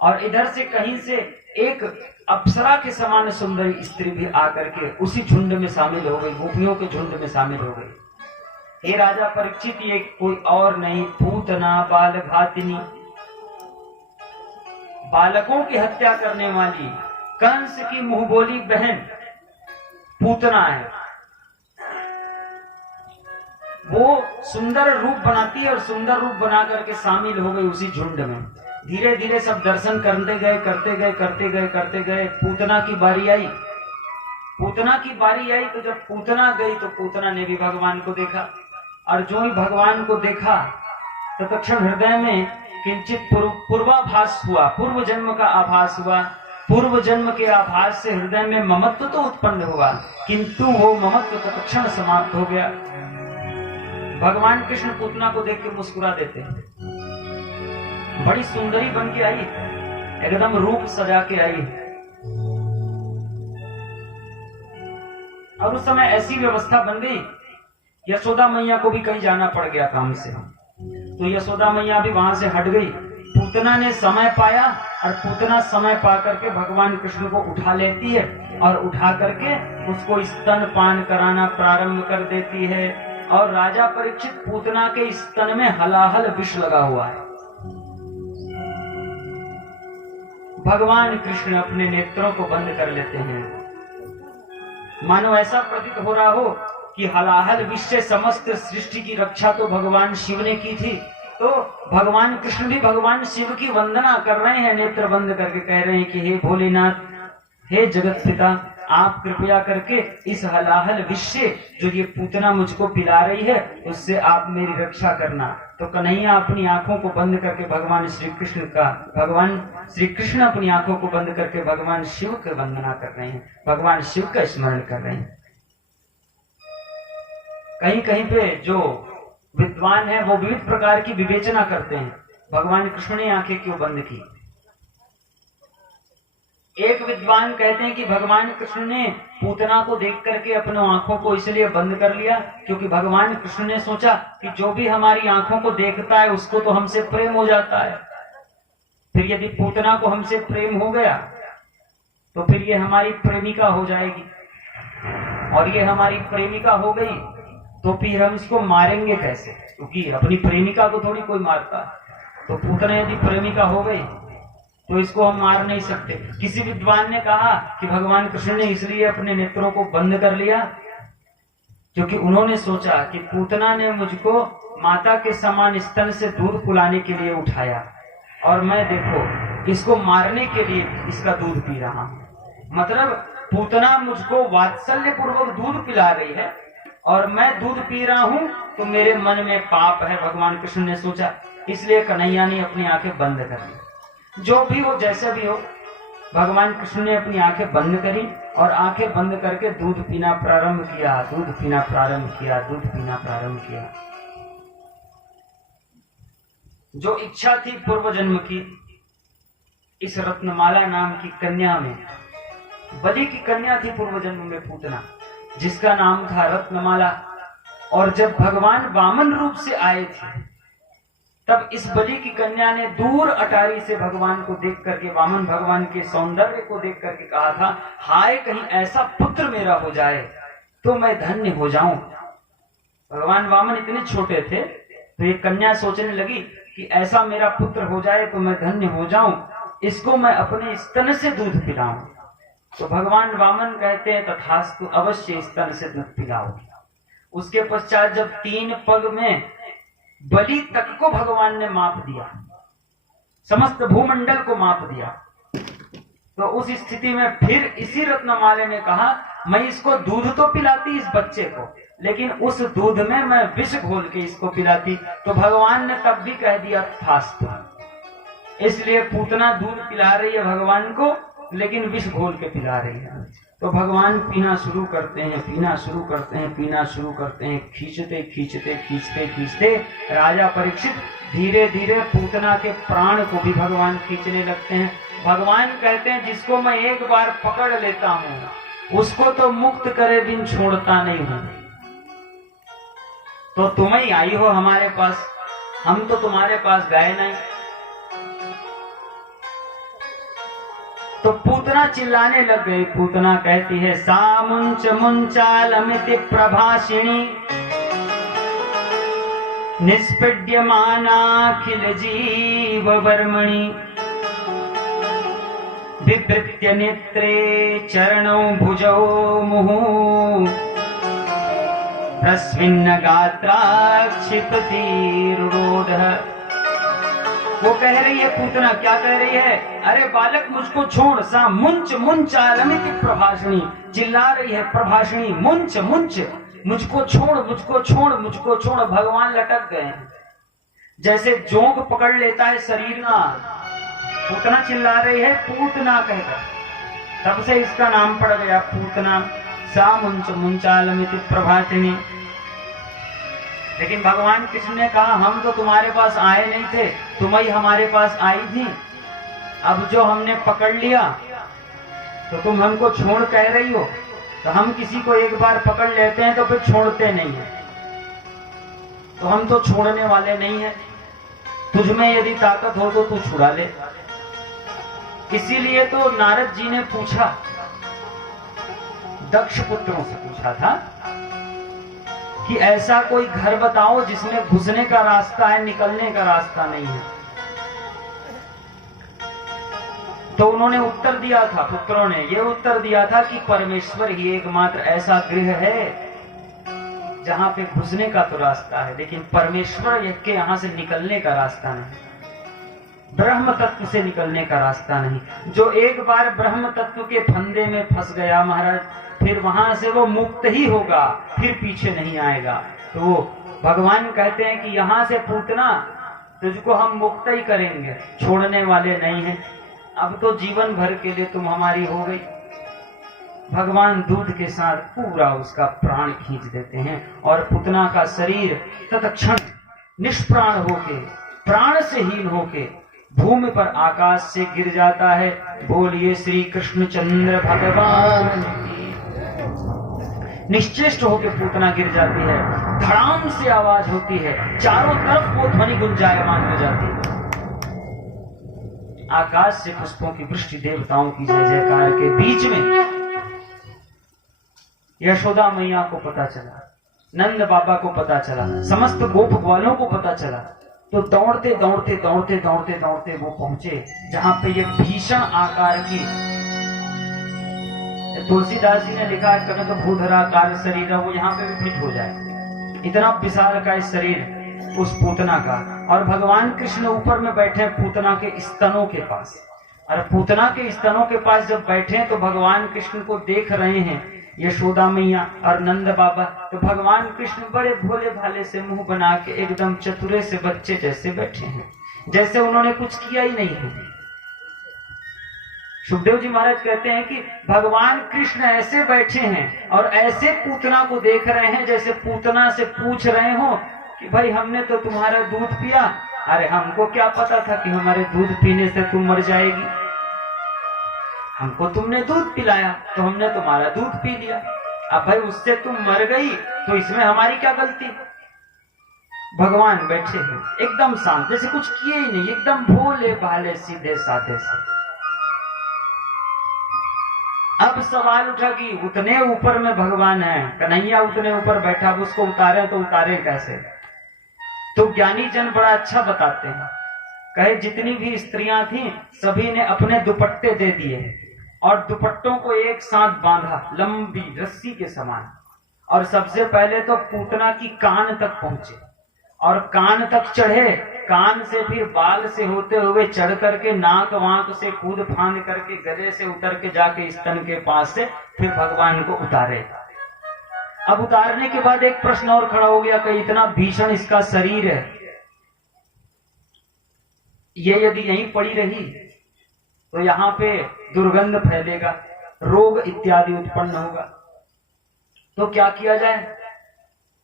और इधर से कहीं से एक अप्सरा के समान सुंदरी स्त्री भी आकर के उसी झुंड में शामिल हो गई, गोपियों के झुंड में शामिल हो गई। हे राजा परीक्षित, ये कोई और नहीं, पूतना बाल घातिनी, बालकों की हत्या करने वाली कंस की मुंह बोली बहन पूतना है। वो सुंदर रूप बनाती है और सुंदर रूप बना करके शामिल हो गई उसी झुंड में। धीरे धीरे सब दर्शन करते गए। पूतना की बारी आई। तो जब पूतना गई तो पूतना ने भी भगवान को देखा, और जो ही भगवान को देखा तो तत्क्षण हृदय में किंचित पूर्वाभास हुआ, पूर्व जन्म का आभास हुआ। पूर्व जन्म के आभास से हृदय में ममत्व तो उत्पन्न हुआ, किंतु वो ममत्व तत्क्षण समाप्त हो गया। भगवान कृष्ण पूतना को देख के मुस्कुरा देते हैं। बड़ी सुंदरी बन के आई, एकदम रूप सजा के आई। और उस समय ऐसी व्यवस्था बन गई, यशोदा मैया को भी कहीं जाना पड़ गया काम से, तो यशोदा मैया भी वहां से हट गई। पूतना ने समय पाया और पूतना समय पा करके भगवान कृष्ण को उठा लेती है और उठा करके उसको स्तन पान कराना प्रारंभ कर देती है। और राजा परीक्षित, पूतना के स्तन में हलाहल विष लगा हुआ है। भगवान कृष्ण अपने नेत्रों को बंद कर लेते हैं, मानो ऐसा प्रतीत हो रहा हो कि हलाहल विष से समस्त सृष्टि की रक्षा तो भगवान शिव ने की थी, तो भगवान कृष्ण भी भगवान शिव की वंदना कर रहे हैं, नेत्र बंद करके कह रहे हैं कि हे भोलेनाथ, हे जगत पिता, आप कृपया करके इस हलाहल विष से जो ये पूतना मुझको पिला रही है उससे आप मेरी रक्षा करना। तो कन्हैया अपनी आंखों को बंद करके भगवान श्री कृष्ण अपनी आंखों को बंद करके भगवान शिव की वंदना कर रहे हैं, भगवान शिव का स्मरण कर रहे हैं। कहीं कहीं पे जो विद्वान है वो विविध प्रकार की विवेचना करते हैं, भगवान कृष्ण ने आंखें क्यों बंद की। एक विद्वान कहते हैं कि भगवान कृष्ण ने पूतना को देख करके अपने आंखों को इसलिए बंद कर लिया क्योंकि भगवान कृष्ण ने सोचा कि जो भी हमारी आंखों को देखता है उसको तो हमसे प्रेम हो जाता है, फिर यदि पूतना को हमसे प्रेम हो गया तो फिर ये हमारी प्रेमिका हो जाएगी, और ये हमारी प्रेमिका हो गई तो फिर हम इसको मारेंगे कैसे, क्योंकि अपनी प्रेमिका को थोड़ी कोई मारता। तो पूतना यदि प्रेमिका हो गई तो इसको हम मार नहीं सकते। किसी विद्वान ने कहा कि भगवान कृष्ण ने इसलिए अपने नेत्रों को बंद कर लिया क्योंकि उन्होंने सोचा कि पूतना ने मुझको माता के समान स्तन से दूध पिलाने के लिए उठाया और मैं देखो इसको मारने के लिए इसका दूध पी रहा हूं। मतलब पूतना मुझको वात्सल्य पूर्वक दूध पिला रही है और मैं दूध पी रहा हूं तो मेरे मन में पाप है, भगवान कृष्ण ने सोचा, इसलिए कन्हैया ने अपनी आंखें बंद कर ली। जो भी हो, जैसा भी हो, भगवान कृष्ण ने अपनी आंखें बंद करी और आंखें बंद करके दूध पीना प्रारंभ किया, दूध पीना प्रारंभ किया, दूध पीना प्रारंभ किया। जो इच्छा थी पूर्व जन्म की, इस रत्नमाला नाम की कन्या में, बलि की कन्या थी पूर्व जन्म में पूतना, जिसका नाम था रत्नमाला। और जब भगवान वामन रूप से आए थे तब इस बलि की कन्या ने दूर अटारी से भगवान को देख करके, वामन भगवान के सौंदर्य को देख करके कहा था, हाय कहीं ऐसा पुत्र मेरा हो जाए तो मैं धन्य हो जाऊं। भगवान वामन इतने छोटे थे तो ये कन्या सोचने लगी कि ऐसा मेरा पुत्र हो जाए तो मैं धन्य हो जाऊं, इसको मैं अपने स्तन से दूध पिलाऊं। तो भगवान वामन कहते हैं तथास्तु, अवश्य स्तन से दूध पिलाओगे। उसके पश्चात जब 3 पग में बलि तक को भगवान ने माप दिया, समस्त भूमंडल को माप दिया, तो उस स्थिति में फिर इसी रत्नमाले ने कहा मैं इसको दूध तो पिलाती इस बच्चे को, लेकिन उस दूध में मैं विष घोल के इसको पिलाती। तो भगवान ने तब भी कह दिया तथास्तु। इसलिए पूतना दूध पिला रही है भगवान को, लेकिन विष घोल के पिला रही है। तो भगवान पीना शुरू करते हैं, पीना शुरू करते हैं, पीना शुरू करते हैं, खींचते खींचते खींचते खींचते राजा परीक्षित धीरे धीरे पूतना के प्राण को भी भगवान खींचने लगते हैं। भगवान कहते हैं जिसको मैं एक बार पकड़ लेता हूं उसको तो मुक्त करे बिन छोड़ता नहीं हूं। तो तुम ही आई हो हमारे पास, हम तो तुम्हारे पास गए नहीं। तो पूतना चिल्लाने लग गई। पूतना कहती है सा मुंच मुंचालमिति प्रभाषिणी निष्पीड्यमानाखिल जीव वर्मणि विवृत्य नेत्रे चरणौ भुजौ मुहुः प्रस्विन्न गात्राक्षिपति रुरोधः। वो कह रही है पूतना, क्या कह रही है, अरे बालक मुझको छोड़। सा मुंच मुंचालमिति प्रभाषिणी, चिल्ला रही है प्रभाषिणी, मुंच मुंच, मुझको छोड़ मुझको छोड़ मुझको छोड़। भगवान लटक गए जैसे जोंक पकड़ लेता है शरीर ना। पूतना चिल्ला रही है पूतना कहकर, तब से इसका नाम पड़ गया पूतना। सा मुंच मुंचालमिति प्रभाषिणी। लेकिन भगवान कृष्ण ने कहा हम तो तुम्हारे पास आए नहीं थे, तुम ही हमारे पास आई थी। अब जो हमने पकड़ लिया तो तुम हमको छोड़ कह रही हो। तो हम किसी को एक बार पकड़ लेते हैं तो फिर छोड़ते नहीं है, तो हम तो छोड़ने वाले नहीं है। तुझमें यदि ताकत हो तो तू छुड़ा ले। इसीलिए तो नारद जी ने पूछा, दक्ष पुत्रों से पूछा था कि ऐसा कोई घर बताओ जिसमें घुसने का रास्ता है, निकलने का रास्ता नहीं है। तो उन्होंने उत्तर दिया था, पुत्रों ने यह उत्तर दिया था कि परमेश्वर ही एकमात्र ऐसा गृह है जहां पे घुसने का तो रास्ता है, लेकिन परमेश्वर के यहां से निकलने का रास्ता नहीं, ब्रह्म तत्व से निकलने का रास्ता नहीं। जो एक बार ब्रह्म तत्व के फंदे में फंस गया महाराज, फिर वहां से वो मुक्त ही होगा, फिर पीछे नहीं आएगा। तो वो भगवान कहते हैं कि यहां से पूतना तुझको हम मुक्त ही करेंगे, छोड़ने वाले नहीं हैं। अब तो जीवन भर के लिए तुम हमारी हो गई। भगवान दूध के साथ पूरा उसका प्राण खींच देते हैं और पूतना का शरीर तत्क्षण निष्प्राण होके, प्राण से हीन होके भूमि पर आकाश से गिर जाता है। बोलिए श्री कृष्णचंद्र भगवान। निश्चेष्ट होकर पूतना गिर जाती है, धड़ाम से आवाज होती है, चारों तरफ वो ध्वनि गुंजायमान हो जाती है। आकाश से पुष्पों की वृष्टि, देवताओं की जय जयकार के बीच में यशोदा मैया को पता चला, नंद बाबा को पता चला, समस्त गोप ग्वालों को पता चला। तो दौड़ते दौड़ते दौड़ते दौड़ते दौड़ते वो पहुंचे जहां पे ये भीषण आकार की, तुलसीदास जी ने लिखा है कनक भूधराकार शरीर, वो यहाँ पे भी फिट हो जाए, इतना विशाल का इस शरीर उस पूतना का। और भगवान कृष्ण ऊपर में बैठे पूतना के स्तनों के पास, और पूतना के स्तनों के पास जब बैठे तो भगवान कृष्ण को देख रहे हैं यशोदा मैया और नंद बाबा। तो भगवान कृष्ण बड़े भोले भाले से मुंह बना के एकदम चतुरे से बच्चे जैसे बैठे हैं, जैसे उन्होंने कुछ किया ही नहीं है। सुखदेव जी महाराज कहते हैं कि भगवान कृष्ण ऐसे बैठे हैं और ऐसे पूतना को देख रहे हैं जैसे पूतना से पूछ रहे हो कि भाई हमने तो तुम्हारा दूध पिया, अरे हमको क्या पता था कि हमारे दूध पीने से तुम मर जाएगी, हमको तुमने दूध पिलाया तो हमने तुम्हारा दूध पी लिया, अब भाई उससे तुम मर गई तो इसमें हमारी क्या गलती। भगवान बैठे हैं एकदम शांत, जैसे कुछ किए ही नहीं, एकदम भोले भाले सीधे साधे से। अब सवाल उठा कि उतने ऊपर में भगवान है, कन्हैया उतने ऊपर बैठा, अब उसको उतारे तो उतारे कैसे। तो ज्ञानी जन बड़ा अच्छा बताते हैं, कहे जितनी भी स्त्रियां थीं सभी ने अपने दुपट्टे दे दिए और दुपट्टों को एक साथ बांधा लंबी रस्सी के समान, और सबसे पहले तो पूतना की कान तक पहुंचे और कान तक चढ़े, कान से फिर बाल से होते हुए चढ़ करके नाक वाक से कूद फांद करके गले से उतर के जाके स्तन के पास से फिर भगवान को उतारे। अब उतारने के बाद एक प्रश्न और खड़ा हो गया कि इतना भीषण इसका शरीर है, ये यदि यहीं पड़ी रही तो यहाँ पे दुर्गंध फैलेगा, रोग इत्यादि उत्पन्न होगा, तो क्या किया जाए?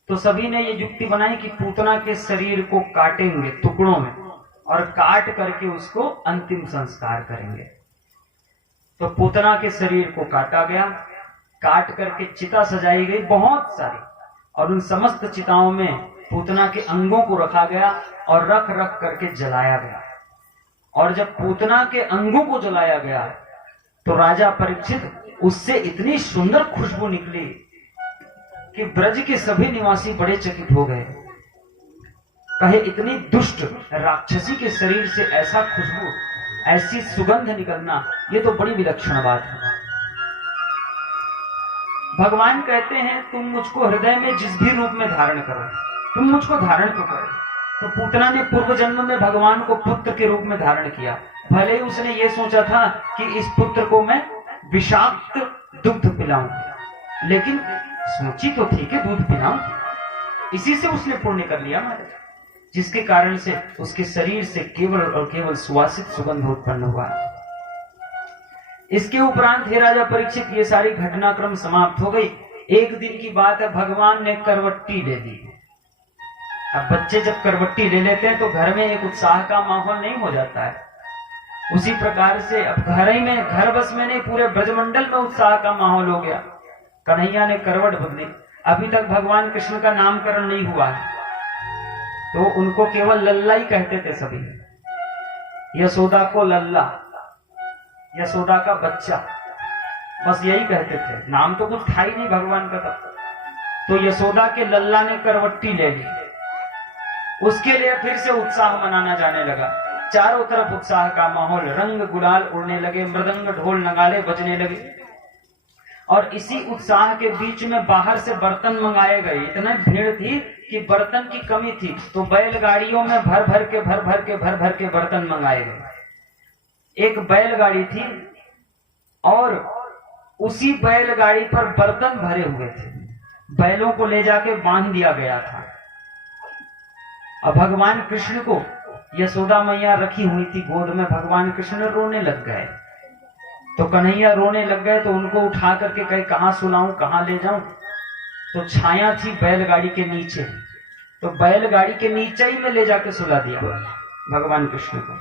तो सभी ने ये युक्ति बनाई कि पूतना के शरीर को काटेंगे टुकड़ों में और काट करके उसको अंतिम संस्कार करेंगे। तो पूतना के शरीर को काटा गया, काट करके चिता सजाई गई बहुत सारी, और उन समस्त चिताओं में पूतना के अंगों को रखा गया और रख रख करके जलाया गया। और जब पूतना के अंगों को जलाया गया तो राजा परीक्षित उससे इतनी सुंदर खुशबू निकली कि ब्रज के सभी निवासी बड़े चकित हो गए। कहे इतनी दुष्ट राक्षसी के शरीर से ऐसा खुशबू, ऐसी सुगंध निकलना, ये तो बड़ी विलक्षण बात है। भगवान कहते हैं तुम मुझको हृदय में जिस भी रूप में धारण करो, तुम मुझको धारण तो करो। तो पूतना ने पूर्व जन्म में भगवान को पुत्र के रूप में धारण किया, भले ही उसने ये सोचा था कि इस पुत्र को मैं विषाक्त दुग्ध पिलाऊं, लेकिन सोची तो थी कि दूध पिलाऊं, इसी से उसने पुण्य कर लिया महाराज, जिसके कारण से उसके शरीर से केवल और केवल सुवासित सुगंध उत्पन्न हुआ। इसके उपरांत हे राजा परीक्षित ये सारी घटनाक्रम समाप्त हो गई। एक दिन की बात है, भगवान ने करवट्टी ले ली। अब बच्चे जब करवट्टी ले लेते हैं तो घर में एक उत्साह का माहौल नहीं हो जाता है, उसी प्रकार से अब घर ही में, घर बस में नहीं, पूरे ब्रजमंडल में उत्साह का माहौल हो गया। कन्हैया ने करवट बदली, अभी तक भगवान कृष्ण का नामकरण नहीं हुआ है, तो उनको केवल लल्ला ही कहते थे सभी। यशोदा को लल्ला, यशोदा का बच्चा, बस यही कहते थे, नाम तो कुछ था ही नहीं भगवान का तब। तो यशोदा के लल्ला ने करवट्टी ले ली, उसके लिए फिर से उत्साह मनाना जाने लगा। चारों तरफ उत्साह का माहौल, रंग गुलाल उड़ने लगे, मृदंग ढोल नगाड़े बजने लगे, और इसी उत्साह के बीच में बाहर से बर्तन मंगाए गए। इतनी भीड़ थी कि बर्तन की कमी थी, तो बैलगाड़ियों में भर भर के बर्तन मंगाए गए। एक बैलगाड़ी थी और उसी बैलगाड़ी पर बर्तन भरे हुए थे, बैलों को ले जाके बांध दिया गया था। अब भगवान कृष्ण को यशोदा मैया रखी हुई थी गोद में, भगवान कृष्ण रोने लग गए। तो कन्हैया रोने लग गए तो उनको उठा करके कहे कहां सुलाऊं, कहां ले जाऊं। तो छाया थी बैलगाड़ी के नीचे, तो बैलगाड़ी के नीचे ही में ले जाके सुला दिया भगवान कृष्ण को।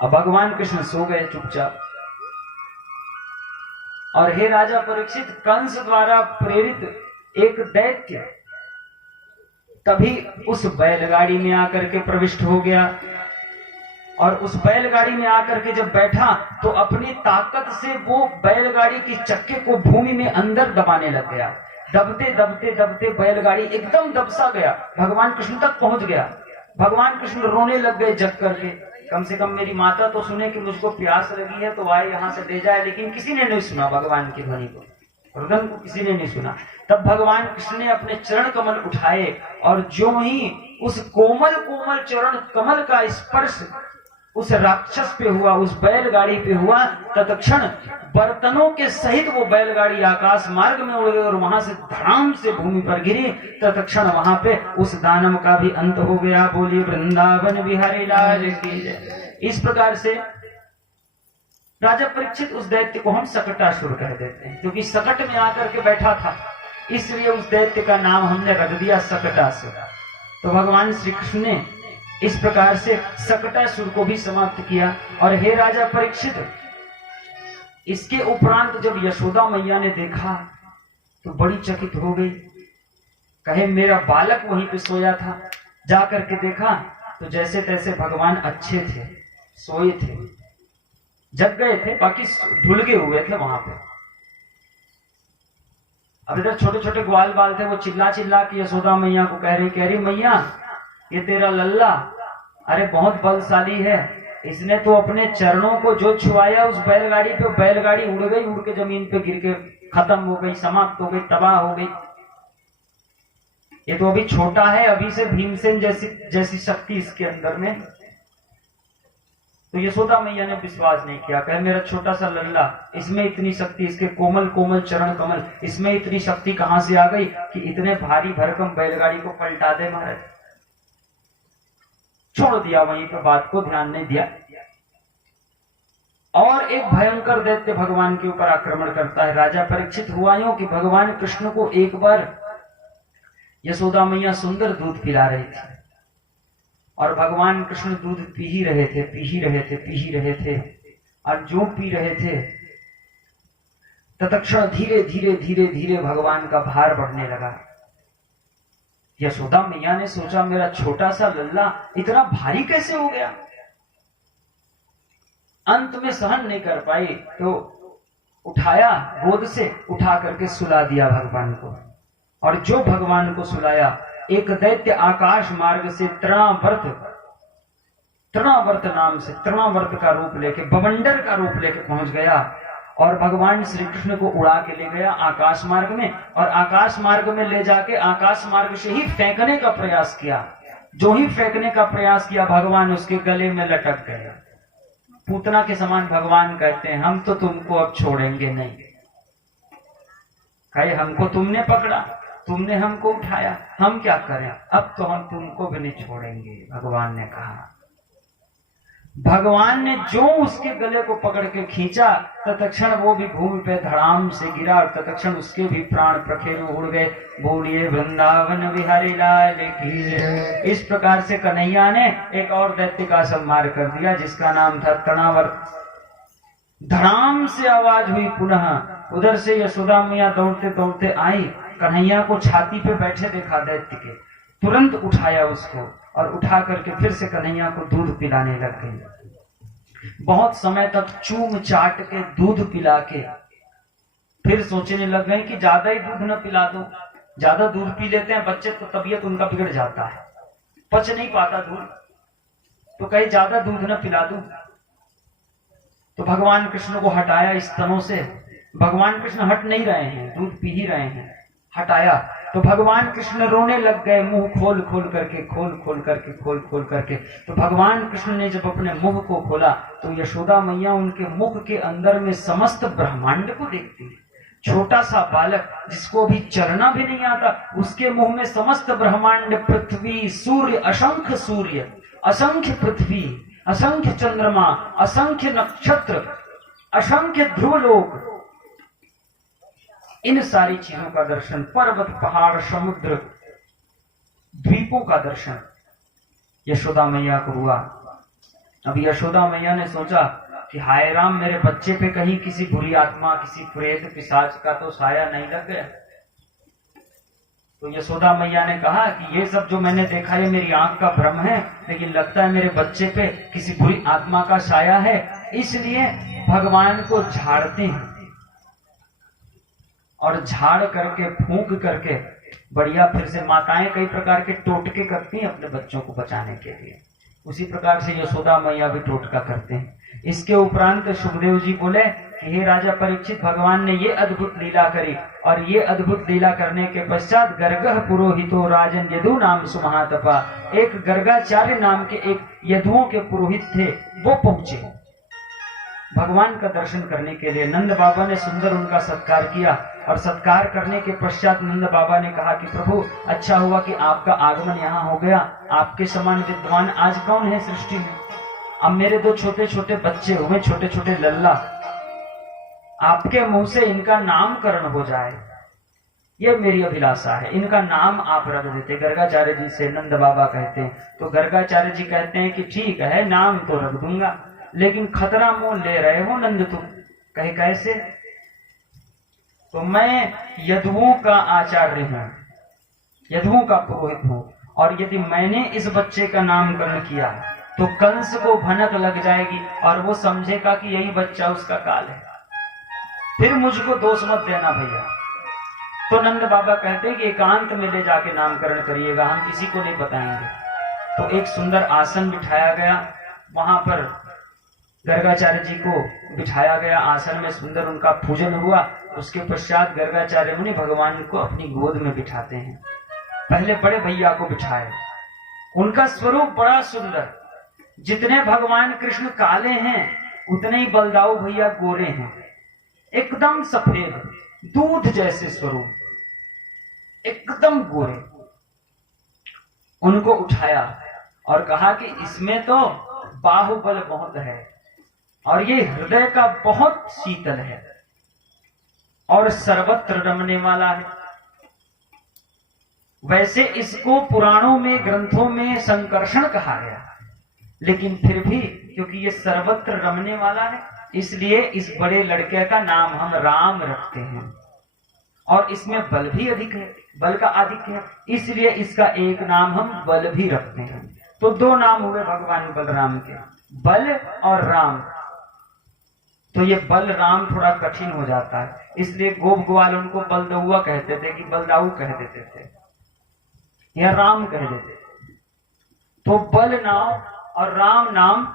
अब भगवान कृष्ण सो गए चुपचाप। और हे राजा परीक्षित, कंस द्वारा प्रेरित एक दैत्य तभी उस बैलगाड़ी में आकर के प्रविष्ट हो गया, और उस बैलगाड़ी में आकर के जब बैठा तो अपनी ताकत से वो बैलगाड़ी की चक्के को भूमि में अंदर दबाने लग गया। दबते दबते दबते बैलगाड़ी एकदम दबसा गया, भगवान कृष्ण तक पहुंच गया। भगवान कृष्ण रोने लग गए जग करके, कम से कम मेरी माता तो सुने कि मुझको प्यास लगी है तो आए यहाँ से ले जाए, लेकिन किसी ने नहीं सुना भगवान की ध्वनि को, रुदन को किसी ने नहीं सुना। तब भगवान कृष्ण ने अपने चरण कमल उठाए, और जो ही उस कोमल कोमल चरण कमल का स्पर्श उस राक्षस पे हुआ, उस बैलगाड़ी पे हुआ, तत्क्षण बर्तनों के सहित वो बैलगाड़ी आकाश मार्ग में उड़ गई और वहां से धड़ाम से भूमि पर गिरी। तत्क्षण वहां पे उस दानव का भी अंत हो गया। बोलिए वृंदावन बिहारी लाल की जय। इस प्रकार से राजा परीक्षित उस दैत्य को हम सकटासुर कह देते हैं, क्योंकि सकट में आकर के बैठा था, इसलिए उस दैत्य का नाम हमने रख दिया सकटासुर। तो भगवान श्री कृष्ण ने इस प्रकार से सकटासुर को भी समाप्त किया। और हे राजा परीक्षित, इसके उपरांत जब यशोदा मैया ने देखा तो बड़ी चकित हो गई। कहे मेरा बालक वहीं पे सोया था, जाकर के देखा तो जैसे तैसे भगवान अच्छे थे, सोए थे, जग गए थे, बाकी ढुल गए हुए थे वहां पे। अब इधर छोटे छोटे ग्वाल बाल थे, वो चिल्ला चिल्ला के यशोदा मैया को कह रही मैया ये तेरा लल्ला अरे बहुत बलशाली है, इसने तो अपने चरणों को जो छुआया उस बैलगाड़ी पे, बैलगाड़ी उड़ गई, उड़ के जमीन पे गिर के खत्म हो गई, समाप्त हो गई, तबाह हो गई। ये तो अभी छोटा है, अभी से भीमसेन जैसी शक्ति इसके अंदर में। तो यशोदा मैया ने विश्वास नहीं किया, कहे मेरा छोटा सा लल्ला, इसमें इतनी शक्ति, इसके कोमल कोमल चरण कमल, इसमें इतनी शक्ति कहां से आ गई कि इतने भारी भरकम बैलगाड़ी को पलटा दे महाराज। छोड़ दिया वहीं पर, बात को ध्यान नहीं दिया। और एक भयंकर दैत्य भगवान के ऊपर आक्रमण करता है। राजा परीक्षित हुआ यूं कि भगवान कृष्ण को एक बार यशोदा मैया सुंदर दूध पिला रही थी और भगवान कृष्ण दूध पी ही रहे थे, पी ही रहे थे, पी ही रहे थे। और जो पी रहे थे तत्क्षण धीरे धीरे धीरे धीरे भगवान का भार बढ़ने लगा। यशोदा मैया ने सोचा मेरा छोटा सा लल्ला इतना भारी कैसे हो गया। अंत में सहन नहीं कर पाई तो उठाया, गोद से उठा करके सुला दिया भगवान को। और जो भगवान को सुलाया, एक दैत्य आकाश मार्ग से तृणावर्त नाम से, तृणावर्त का रूप लेके, बवंडर का रूप लेके पहुंच गया और भगवान श्री कृष्ण को उड़ा के ले गया आकाश मार्ग में। और आकाश मार्ग में ले जाके आकाश मार्ग से ही फेंकने का प्रयास किया। जो ही फेंकने का प्रयास किया, भगवान उसके गले में लटक गए। पूतना के समान भगवान कहते हैं हम तो तुमको अब छोड़ेंगे नहीं। कहे हमको तुमने पकड़ा, तुमने हमको उठाया, हम क्या करें, अब तो हम तुमको भी नहीं छोड़ेंगे, भगवान ने कहा। भगवान ने जो उसके गले को पकड़ के खींचा, तत्क्षण वो भी भूमि पे धड़ाम से गिरा और तत्क्षण उसके भी प्राण प्रखेरु उड़ गए। बोलिए वृंदावन बिहारी लाल की जय। इस प्रकार से कन्हैया ने एक और दैत्य का संहार कर दिया जिसका नाम था तृणावर्त। धड़ाम से आवाज हुई पुनः। उधर से यशोदा मैया दौड़ते दौड़ते आई, कन्हैया को छाती पे बैठे देखा दैत्य के, तुरंत उठाया उसको और उठा करके फिर से कन्हैया को दूध पिलाने लग गई। बहुत समय तक चूम चाट के दूध पिला के फिर सोचने लग गए कि ज्यादा ही दूध न पिला दो। ज्यादा दूध पी लेते हैं बच्चे तो तबीयत उनका बिगड़ जाता है, पच नहीं पाता दूध, तो कहीं ज्यादा दूध न पिला दूं। तो भगवान कृष्ण को हटाया स्तनों से। भगवान कृष्ण हट नहीं रहे हैं, दूध पी ही रहे हैं। हटाया तो भगवान कृष्ण रोने लग गए, मुंह खोल खोल करके, खोल खोल करके, खोल खोल करके। तो भगवान कृष्ण ने जब अपने मुख को खोला तो यशोदा मैया उनके मुख के अंदर में समस्त ब्रह्मांड को देखती है। छोटा सा बालक जिसको अभी चलना भी नहीं आता, उसके मुंह में समस्त ब्रह्मांड, पृथ्वी, सूर्य, असंख्य पृथ्वी, असंख्य चंद्रमा, असंख्य नक्षत्र, असंख्य ध्रुवलोक, इन सारी चीजों का दर्शन, पर्वत, पहाड़, समुद्र, द्वीपों का दर्शन यशोदा मैया को हुआ। अब यशोदा मैया ने सोचा कि हाय राम, मेरे बच्चे पे कहीं किसी बुरी आत्मा, किसी प्रेत पिशाच का तो साया नहीं लग गया। तो यशोदा मैया ने कहा कि ये सब जो मैंने देखा ये मेरी आंख का भ्रम है, लेकिन लगता है मेरे बच्चे पे किसी बुरी आत्मा का साया है, इसलिए भगवान को झाड़ते हैं और झाड़ करके, फूंक करके बढ़िया फिर से माताएं कई प्रकार के टोटके करती हैं अपने बच्चों को बचाने के लिए। उसी प्रकार से यशोदा मैया भी टोटका करते हैं। इसके उपरांत सुखदेव जी बोले कि हे राजा परीक्षित, भगवान ने ये अद्भुत लीला करी और ये अद्भुत लीला करने के पश्चात गर्गः पुरोहितो राजन यदु नाम सुमहातपा, एक गर्गाचार्य नाम के एक यदुओं के पुरोहित थे, वो पहुंचे भगवान का दर्शन करने के लिए। नंद बाबा ने सुंदर उनका सत्कार किया और सत्कार करने के पश्चात नंद बाबा ने कहा कि प्रभु, अच्छा हुआ कि आपका आगमन यहाँ हो गया। आपके समान विद्वान आज कौन है सृष्टि में। अब मेरे दो छोटे छोटे बच्चे हुए, छोटे छोटे लल्ला, आपके मुंह से इनका नामकरण हो जाए, ये मेरी अभिलाषा है। इनका नाम आप रख देते। गर्गाचार्य जी से नंद बाबा कहते हैं, तो गर्गाचार्य जी कहते हैं कि ठीक है, नाम तो रख दूंगा, लेकिन खतरा मोल ले रहे हो नंद तुम। कहे कैसे? तो मैं यदुओं का आचार्य हूं, यदुओं का पुरोहित हूं, और यदि मैंने इस बच्चे का नामकरण किया तो कंस को भनक लग जाएगी और वो समझेगा कि यही बच्चा उसका काल है। फिर मुझको दोष मत देना भैया, तो नंद बाबा कहते हैं कि एकांत में ले जाके नामकरण करिएगा, हम किसी को नहीं बताएंगे। तो एक सुंदर आसन बिठाया गया, वहां पर गर्गाचार्य जी को बिठाया गया, आसन में सुंदर उनका पूजन हुआ। उसके पश्चात गर्गाचार्य मुनि भगवान को अपनी गोद में बिठाते हैं। पहले बड़े भैया को बिठाए, उनका स्वरूप बड़ा सुंदर, जितने भगवान कृष्ण काले हैं उतने ही बलदाऊ भैया गोरे हैं, एकदम सफेद दूध जैसे स्वरूप, एकदम गोरे। उनको उठाया और कहा कि इसमें तो बाहुबल बहुत है और ये हृदय का बहुत शीतल है और सर्वत्र रमने वाला है। वैसे इसको पुराणों में ग्रंथों में संकर्षण कहा गया, लेकिन फिर भी क्योंकि ये सर्वत्र रमने वाला है इसलिए इस बड़े लड़के का नाम हम राम रखते हैं। और इसमें बल भी अधिक है, बल का अधिक है, इसलिए इसका एक नाम हम बल भी रखते हैं। तो दो नाम हुए भगवान बलराम के, बल और राम। तो ये बलराम थोड़ा कठिन हो जाता है, इसलिए गोप ग्वाल उनको बलदउआ कहते थे कि बलदाऊ कह देते थे या राम कह देते थे। तो बल नाम और राम नाम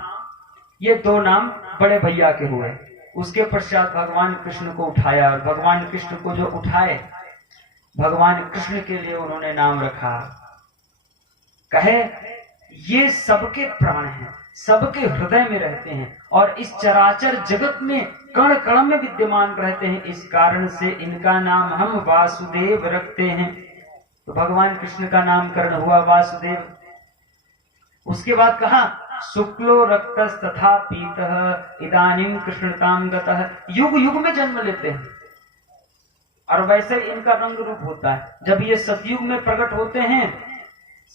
ये दो नाम बड़े भैया के हुए। उसके पश्चात भगवान कृष्ण को उठाया और भगवान कृष्ण को जो उठाए भगवान कृष्ण के लिए उन्होंने नाम रखा, कहे ये सबके प्राण हैं, सबके हृदय में रहते हैं और इस चराचर जगत में कण कण में विद्यमान रहते हैं, इस कारण से इनका नाम हम वासुदेव रखते हैं। तो भगवान कृष्ण का नामकरण हुआ वासुदेव। उसके बाद कहा शुक्लो रक्तस तथा पीतः इदानीं कृष्णतां गतः। युग युग में जन्म लेते हैं और वैसे इनका रंग रूप होता है। जब ये सतयुग में प्रकट होते हैं,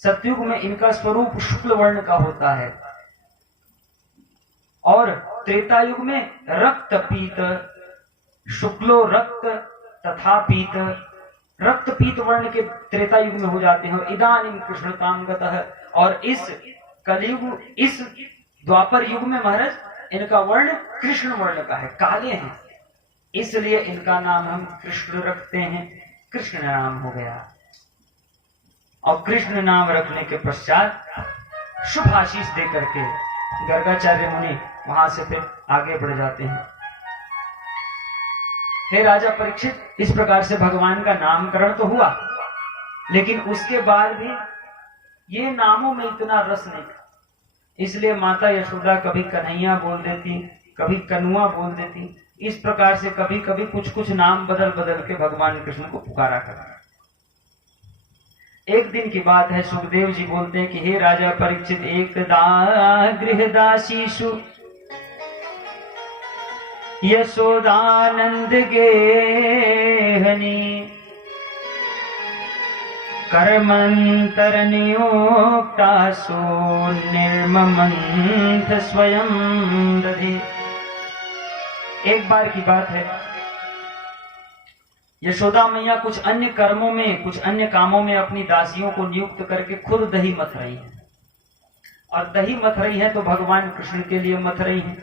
सतयुग में इनका स्वरूप शुक्ल वर्ण का होता है और त्रेता युग में रक्त पीत, शुक्लो रक्त तथा पीत, रक्त पीत वर्ण के त्रेता युग में हो जाते हैं और इदानीं कृष्णतां गतः। और इस कलयुग, इस द्वापर युग में महाराज इनका वर्ण कृष्ण वर्ण का है, काले हैं, इसलिए इनका नाम हम कृष्ण रखते हैं। कृष्ण नाम हो गया। और कृष्ण नाम रखने के पश्चात शुभ आशीष दे करके गर्गाचार्य मुनि वहां से फिर आगे बढ़ जाते हैं। हे राजा परीक्षित, इस प्रकार से भगवान का नामकरण तो हुआ, लेकिन उसके बाद भी ये नामों में इतना रस नहीं था, इसलिए माता यशोदा कभी कन्हैया बोल देती, कभी कनुआ बोल देती। इस प्रकार से कभी कभी कुछ कुछ नाम बदल बदल के भगवान कृष्ण को पुकारा करता। एक दिन की बात है, सुखदेव जी बोलते हैं कि हे राजा परीक्षित, एकदा गृहदासीषु यशोदानंद गेहनी कर्मंतर नियोक्तासु निर्ममंथ स्वयं दधि। एक बार की बात है, यशोदा मैया कुछ अन्य कर्मों में, कुछ अन्य कामों में अपनी दासियों को नियुक्त करके खुद दही मथ रही है। और दही मथ रही है तो भगवान कृष्ण के लिए मथ रही है,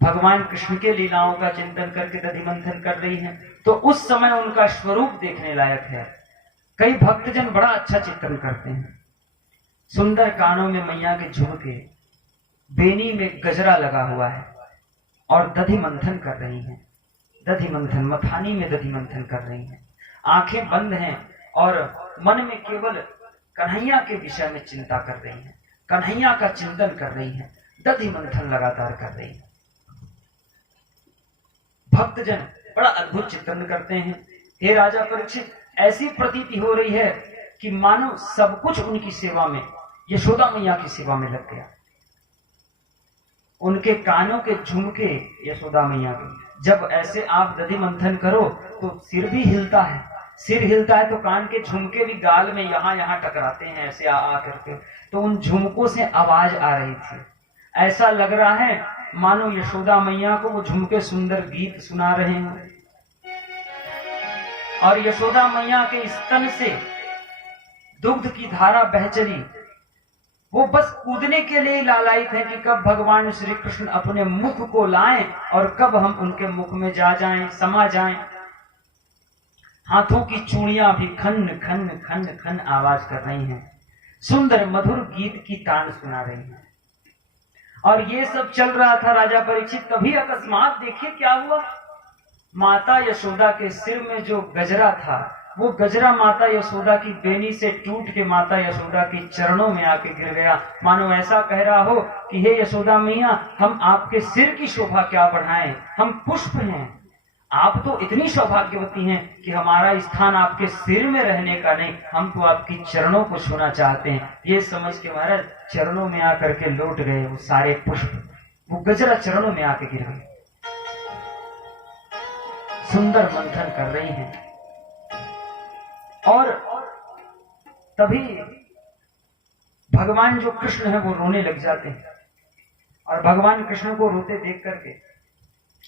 भगवान कृष्ण के लीलाओं का चिंतन करके दधि मंथन कर रही है। तो उस समय उनका स्वरूप देखने लायक है। कई भक्तजन बड़ा अच्छा चित्रण करते हैं। सुंदर कानों में मैया के झुमके, बेनी में गजरा लगा हुआ है और दधि मंथन कर रही हैं। दधि मंथन, मथानी में दधि मंथन कर रही हैं, आंखें बंद हैं और मन में केवल कन्हैया के विषय में चिंता कर रही हैं, कन्हैया का चिंतन कर रही हैं, दधि मंथन लगातार कर रही हैं। भक्तजन बड़ा अद्भुत चित्रण करते हैं। हे राजा परीक्षित, ऐसी प्रतीति हो रही है कि मानो सब कुछ उनकी सेवा में, यशोदा मैया की सेवा में लग गया। उनके कानों के झुमके यशोदा मैया के, जब ऐसे आप दधि मंथन करो तो सिर भी हिलता है, सिर हिलता है तो कान के झुमके भी गाल में यहाँ यहाँ टकराते हैं ऐसे आ करके। तो उन झुमकों से आवाज आ रही थी, ऐसा लग रहा है मानो यशोदा मैया को वो झुमके सुंदर गीत सुना रहे हैं। और यशोदा मैया के स्तन से दुग्ध की धारा बह चली। वो बस कूदने के लिए लालायित है कि कब भगवान श्री कृष्ण अपने मुख को लाएं और कब हम उनके मुख में जा जाएं, समा जाएं। हाथों की चूड़ियां भी खन खन खन खन आवाज कर रही हैं, सुंदर मधुर गीत की तान सुना रही हैं। और ये सब चल रहा था राजा परीक्षित, तभी अकस्मात देखिए क्या हुआ। माता यशोदा के सिर में जो गजरा था, वो गजरा माता यशोदा की बेनी से टूट के माता यशोदा के चरणों में आके गिर गया। मानो ऐसा कह रहा हो कि हे यशोदा मैया, हम आपके सिर की शोभा क्या बढ़ाएं, हम पुष्प हैं, आप तो इतनी सौभाग्यवती हैं कि हमारा स्थान आपके सिर में रहने का नहीं, हम तो आपकी चरणों को छूना चाहते हैं। ये समझ के महाराज चरणों में आकर के लौट गए वो सारे पुष्प, वो गजरा चरणों में आके गिर गए। सुंदर मंथन कर रही हैं और तभी भगवान जो कृष्ण है वो रोने लग जाते हैं। और भगवान कृष्ण को रोते देख करके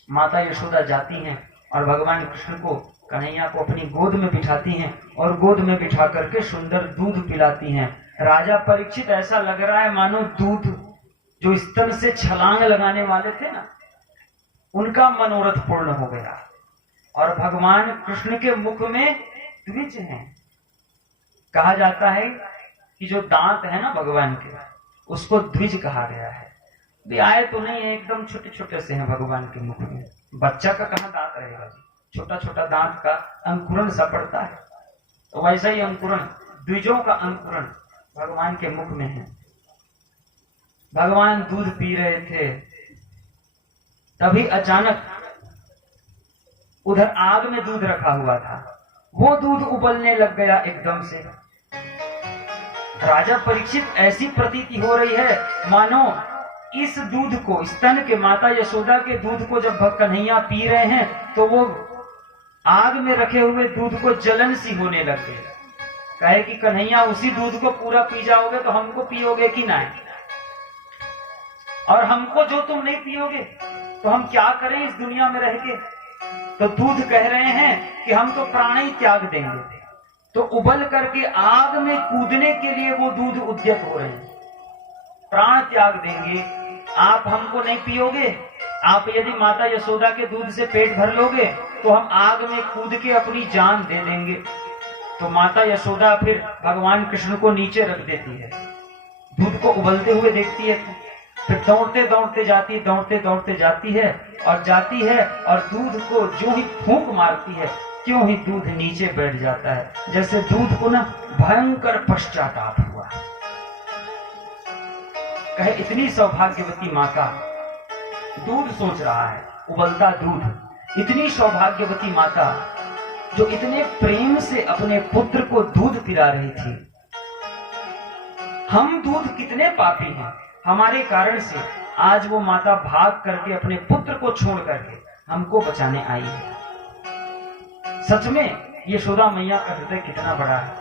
माता यशोदा जाती हैं और भगवान कृष्ण को, कन्हैया को अपनी गोद में बिठाती हैं और गोद में बिठा करके सुंदर दूध पिलाती हैं। राजा परीक्षित ऐसा लग रहा है मानो दूध जो स्तन से छलांग लगाने वाले थे ना, उनका मनोरथ पूर्ण हो गया। और भगवान कृष्ण के मुख में द्विज हैं। कहा जाता है कि जो दांत है ना भगवान के, उसको द्विज कहा गया है। भी आए तो नहीं है, एकदम छोटे छोटे से हैं भगवान के मुख में। बच्चा का कहाँ दांत रहेगा जी, छोटा छोटा दांत का अंकुरन सा पड़ता है, तो वैसा ही अंकुरन, द्विजों का अंकुरन भगवान के मुख में है। भगवान दूध पी रहे थे, तभी अचानक उधर आग में दूध रखा हुआ था, वो दूध उबलने लग गया एकदम से। राजा परीक्षित ऐसी प्रतीति हो रही है मानो इस दूध को, स्तन के माता यशोदा के दूध को जब कन्हैया पी रहे हैं तो वो आग में रखे हुए दूध को जलन सी होने लग गई। कहे कि कन्हैया उसी दूध को पूरा पी जाओगे तो हमको पियोगे कि नहीं, और हमको जो तुम नहीं पियोगे तो हम क्या करें इस दुनिया में रह के। तो दूध कह रहे हैं कि हम तो प्राण ही त्याग देंगे। तो उबल करके आग में कूदने के लिए वो दूध उद्यत हो रहे हैं, प्राण त्याग देंगे, आप हमको नहीं पियोगे, आप यदि माता यशोदा के दूध से पेट भर लोगे तो हम आग में कूद के अपनी जान दे देंगे। तो माता यशोदा फिर भगवान कृष्ण को नीचे रख देती है, दूध को उबलते हुए देखती है, फिर दौड़ते दौड़ते जाती है और दूध को जो ही फूंक मारती है क्यों ही दूध नीचे बैठ जाता है, जैसे दूध को ना भयंकर पश्चाताप हुआ। कहे इतनी सौभाग्यवती माता, दूध सोच रहा है, उबलता दूध, इतनी सौभाग्यवती माता जो इतने प्रेम से अपने पुत्र को दूध पिला रही थी। हम दूध कितने पापी हैं, हमारे कारण से आज वो माता भाग करके अपने पुत्र को छोड़ करके हमको बचाने आई है। सच में यशोदा मैया का हृदय कितना बड़ा है।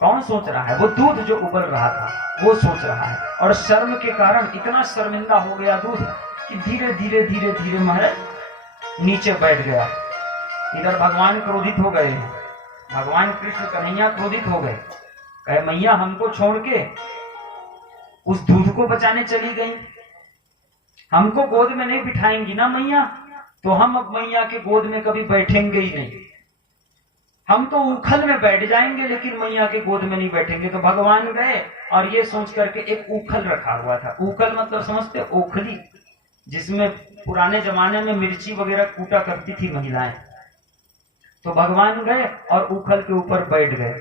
कौन सोच रहा है, वो दूध जो उबल रहा था वो सोच रहा है, और शर्म के कारण इतना शर्मिंदा हो गया दूध कि धीरे धीरे महाराज नीचे बैठ गया। इधर भगवान क्रोधित हो गए हैं, भगवान कृष्ण कन्हैया क्रोधित हो गए। कहे मैया हमको छोड़ के उस दूध को बचाने चली गई, हमको गोद में नहीं बिठाएंगी ना मैया, तो हम अब मैया के गोद में कभी बैठेंगे ही नहीं, हम तो उखल में बैठ जाएंगे लेकिन मैया के गोद में नहीं बैठेंगे। तो भगवान गए और ये सोच करके एक उखल रखा हुआ था, उखल मतलब समझते, ओखली, जिसमें पुराने जमाने में मिर्ची वगैरह कूटा करती थी महिलाएं। तो भगवान गए और उखल के ऊपर बैठ गए,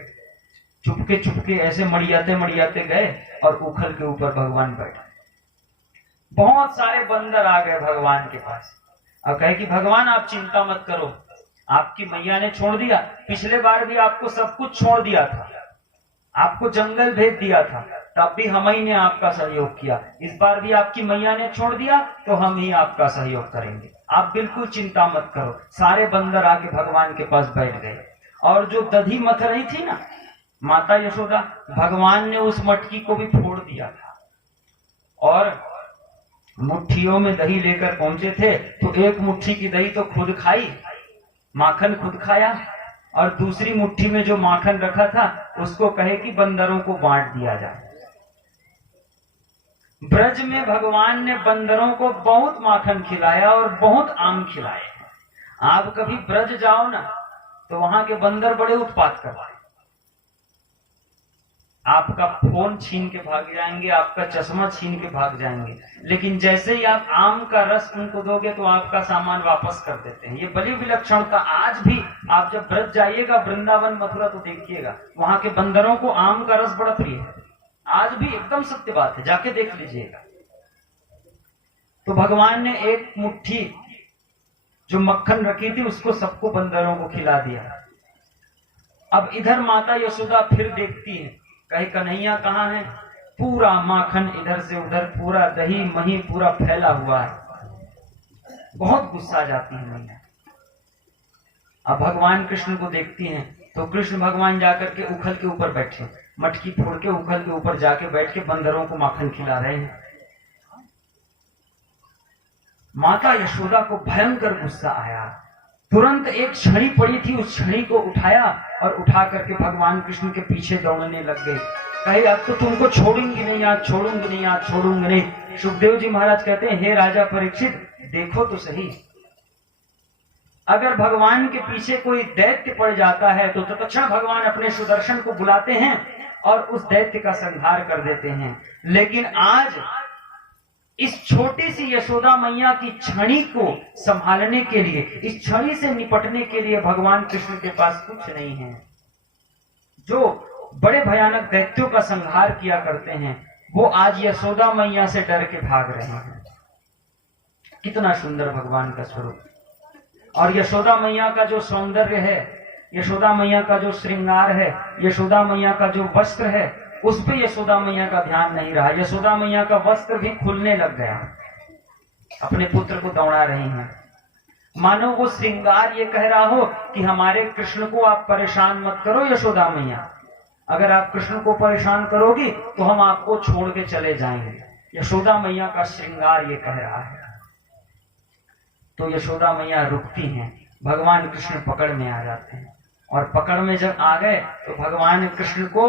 चुपके ऐसे मड़ियाते गए और उखल के ऊपर भगवान बैठे। बहुत सारे बंदर आ गए भगवान के पास और कहे कि भगवान आप चिंता मत करो, आपकी मैया ने छोड़ दिया, पिछले बार भी आपको सब कुछ छोड़ दिया था, आपको जंगल भेज दिया था, तब भी हम ही ने आपका सहयोग किया, इस बार भी आपकी मैया ने छोड़ दिया तो हम ही आपका सहयोग करेंगे, आप बिल्कुल चिंता मत करो। सारे बंदर आके भगवान के पास बैठ गए और जो दधी मथ रही थी ना माता यशोदा, भगवान ने उस मटकी को भी फोड़ दिया था और मुट्ठियों में दही लेकर पहुंचे थे। तो एक मुट्ठी की दही तो खुद खाई, माखन खुद खाया, और दूसरी मुट्ठी में जो माखन रखा था उसको कहे कि बंदरों को बांट दिया जाए। ब्रज में भगवान ने बंदरों को बहुत माखन खिलाया और बहुत आम खिलाए। आप कभी ब्रज जाओ ना तो वहां के बंदर बड़े उत्पात करते, आपका फोन छीन के भाग जाएंगे, आपका चश्मा छीन के भाग जाएंगे, लेकिन जैसे ही आप आम का रस उनको दोगे तो आपका सामान वापस कर देते हैं। ये बड़ी विलक्षणता आज भी आप जब ब्रज जाइएगा, वृंदावन मथुरा, तो देखिएगा वहां के बंदरों को आम का रस बड़ा प्रिय है। आज भी एकदम सत्य बात है, जाके देख लीजिएगा। तो भगवान ने एक मुट्ठी जो मक्खन रखी थी उसको सबको बंदरों को खिला दिया। अब इधर माता यशोदा फिर देखती है, कहे कन्हैया कहाँ है? पूरा माखन इधर से उधर, पूरा दही मही पूरा फैला हुआ है। बहुत गुस्सा आ जाती है मैया। अब भगवान कृष्ण को देखती हैं तो कृष्ण भगवान जाकर के उखल के ऊपर बैठे, मटकी फोड़ के उखल के ऊपर जाके बैठ के बंदरों को माखन खिला रहे हैं। माता यशोदा को भयंकर गुस्सा आया, तुरंत एक छड़ी पड़ी थी, उस छड़ी को उठाया और उठा करके भगवान कृष्ण के पीछे दौड़ने लग गए। कहे अब तो तुमको छोड़ूंगी नहीं, आज छोड़ूंगी नहीं, आज छोड़ूंगी नहीं। सुखदेव जी महाराज कहते हैं, हे राजा परीक्षित, देखो तो सही, अगर भगवान के पीछे कोई दैत्य पड़ जाता है तो तत्क्षण भगवान अपने सुदर्शन को बुलाते हैं और उस दैत्य का संहार कर देते हैं। लेकिन आज इस छोटी सी यशोदा मैया की छड़ी को संभालने के लिए, इस छड़ी से निपटने के लिए भगवान कृष्ण के पास कुछ नहीं है। जो बड़े भयानक दैत्यों का संहार किया करते हैं वो आज यशोदा मैया से डर के भाग रहे हैं। कितना सुंदर भगवान का स्वरूप। और यशोदा मैया का जो सौंदर्य है, यशोदा मैया का जो श्रृंगार है, यशोदा मैया का जो वस्त्र है, उस पे यशोदा मैया का ध्यान नहीं रहा। यशोदा मैया का वस्त्र भी खुलने लग गया, अपने पुत्र को दौड़ा रही हैं। मानो वो श्रृंगार ये कह रहा हो कि हमारे कृष्ण को आप परेशान मत करो यशोदा मैया, अगर आप कृष्ण को परेशान करोगी तो हम आपको छोड़ के चले जाएंगे। यशोदा मैया का श्रृंगार ये कह रहा है। तो यशोदा मैया रुकती हैं, भगवान कृष्ण पकड़ में आ जाते हैं। और पकड़ में जब आ गए तो भगवान कृष्ण को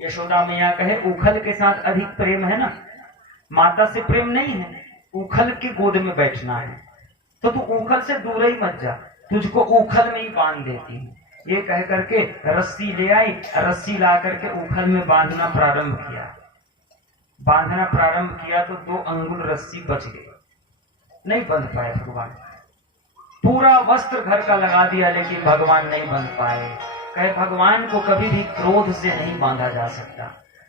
यशोदा मैया कहे, उखल के साथ अधिक प्रेम है ना, माता से प्रेम नहीं है, उखल के गोद में बैठना है, तो तू उखल से दूर ही मत जा, तुझको उखल में ही बांध देती हूँ। ये कह करके रस्सी ले आई, रस्सी ला करके उखल में बांधना प्रारंभ किया। बांधना प्रारंभ किया तो 2 अंगुल रस्सी बच गई, नहीं बंध पाए भगवान। पूरा वस्त्र घर का लगा दिया लेकिन भगवान नहीं बंध पाए। कहे भगवान को कभी भी क्रोध से नहीं बांधा जा सकता,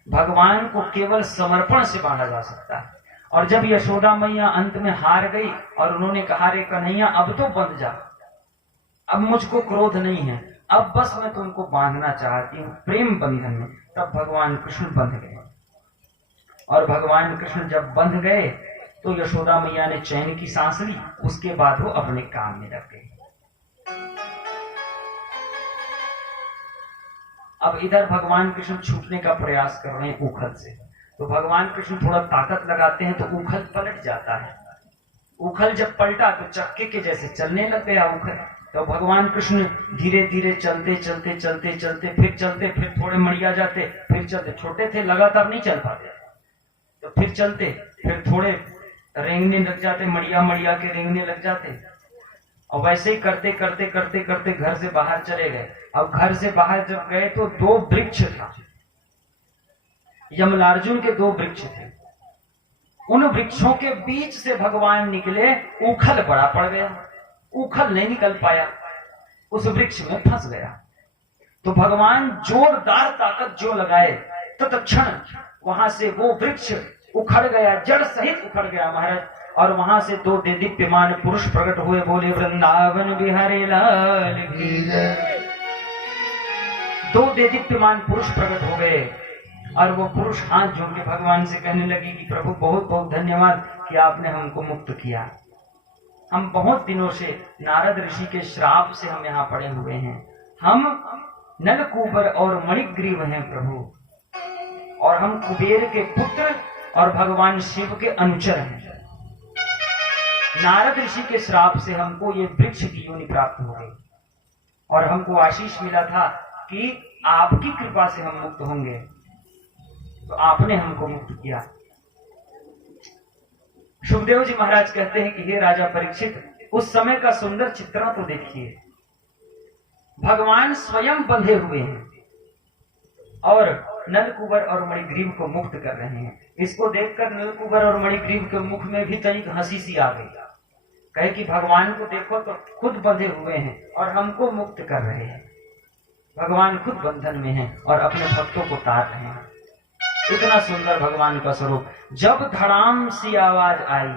भगवान को केवल समर्पण से बांधा जा सकता है। और जब यशोदा मैया अंत में हार गई और उन्होंने कहा, रे कन्हैया अब तो बंध जा, अब मुझको क्रोध नहीं है, अब बस मैं तुमको बांधना चाहती हूँ प्रेम बंधन में, तब भगवान कृष्ण बंध गए। और भगवान कृष्ण जब बंध गए तो यशोदा मैया ने चैन की सांस ली, उसके बाद वो अपने काम में लग गई। अब इधर भगवान कृष्ण छूटने का प्रयास कर रहे हैं उखल से, तो भगवान कृष्ण थोड़ा ताकत लगाते हैं तो उखल पलट जाता है। उखल जब पलटा तो चक्के के जैसे चलने लग गया उखल। तो भगवान कृष्ण धीरे धीरे चलते चलते चलते चलते फिर चलते, फिर थोड़े मड़िया जाते, फिर चलते, छोटे थे लगातार नहीं चल पाते, तो फिर चलते, फिर थोड़े रेंगने लग जाते, मड़िया मड़िया के रेंगने लग जाते। और वैसे ही करते करते करते करते घर से बाहर चले गए। अब घर से बाहर जब गए तो 2 वृक्ष था, यमलार्जुन के 2 वृक्ष थे। उन वृक्षों के बीच से भगवान निकले, उखल बड़ा पड़ गया, उखल नहीं निकल पाया, उस वृक्ष में फंस गया। तो भगवान जोरदार ताकत जो लगाए तो तत्क्षण वहां से वो वृक्ष उखड़ गया, जड़ सहित उखड़ गया महाराज। और वहां से 2 दीप्यमान पुरुष प्रकट हुए, बोले वृंदावन बिहारी लाल की जय। 2 दीप्यमान पुरुष प्रकट हो गए और वो पुरुष हाथ जोड़ के भगवान से कहने लगे कि प्रभु बहुत बहुत धन्यवाद कि आपने हमको मुक्त किया। हम बहुत दिनों से नारद ऋषि के श्राप से हम यहाँ पड़े हुए हैं, हम नलकूबर और मणिग्रीव हैं प्रभु, और हम कुबेर के पुत्र और भगवान शिव के अनुचर हैं। नारद ऋषि के श्राप से हमको ये वृक्ष की योनि प्राप्त हो गई और हमको आशीष मिला था कि आपकी कृपा से हम मुक्त होंगे, तो आपने हमको मुक्त किया। सुखदेव जी महाराज कहते हैं कि हे राजा परीक्षित, उस समय का सुंदर चित्रण तो देखिए। भगवान स्वयं बंधे हुए हैं और नलकुबर और मणिग्रीव को मुक्त कर रहे हैं। इसको देखकर नलकुबर और मणिग्रीव के मुख में भी तनिक हंसी सी आ गई। कहे कि भगवान को देखो तो खुद बंधे हुए हैं और हमको मुक्त कर रहे हैं। भगवान खुद बंधन में हैं और अपने भक्तों को तार रहे हैं। इतना सुंदर भगवान का स्वरूप। जब धड़ाम सी आवाज आई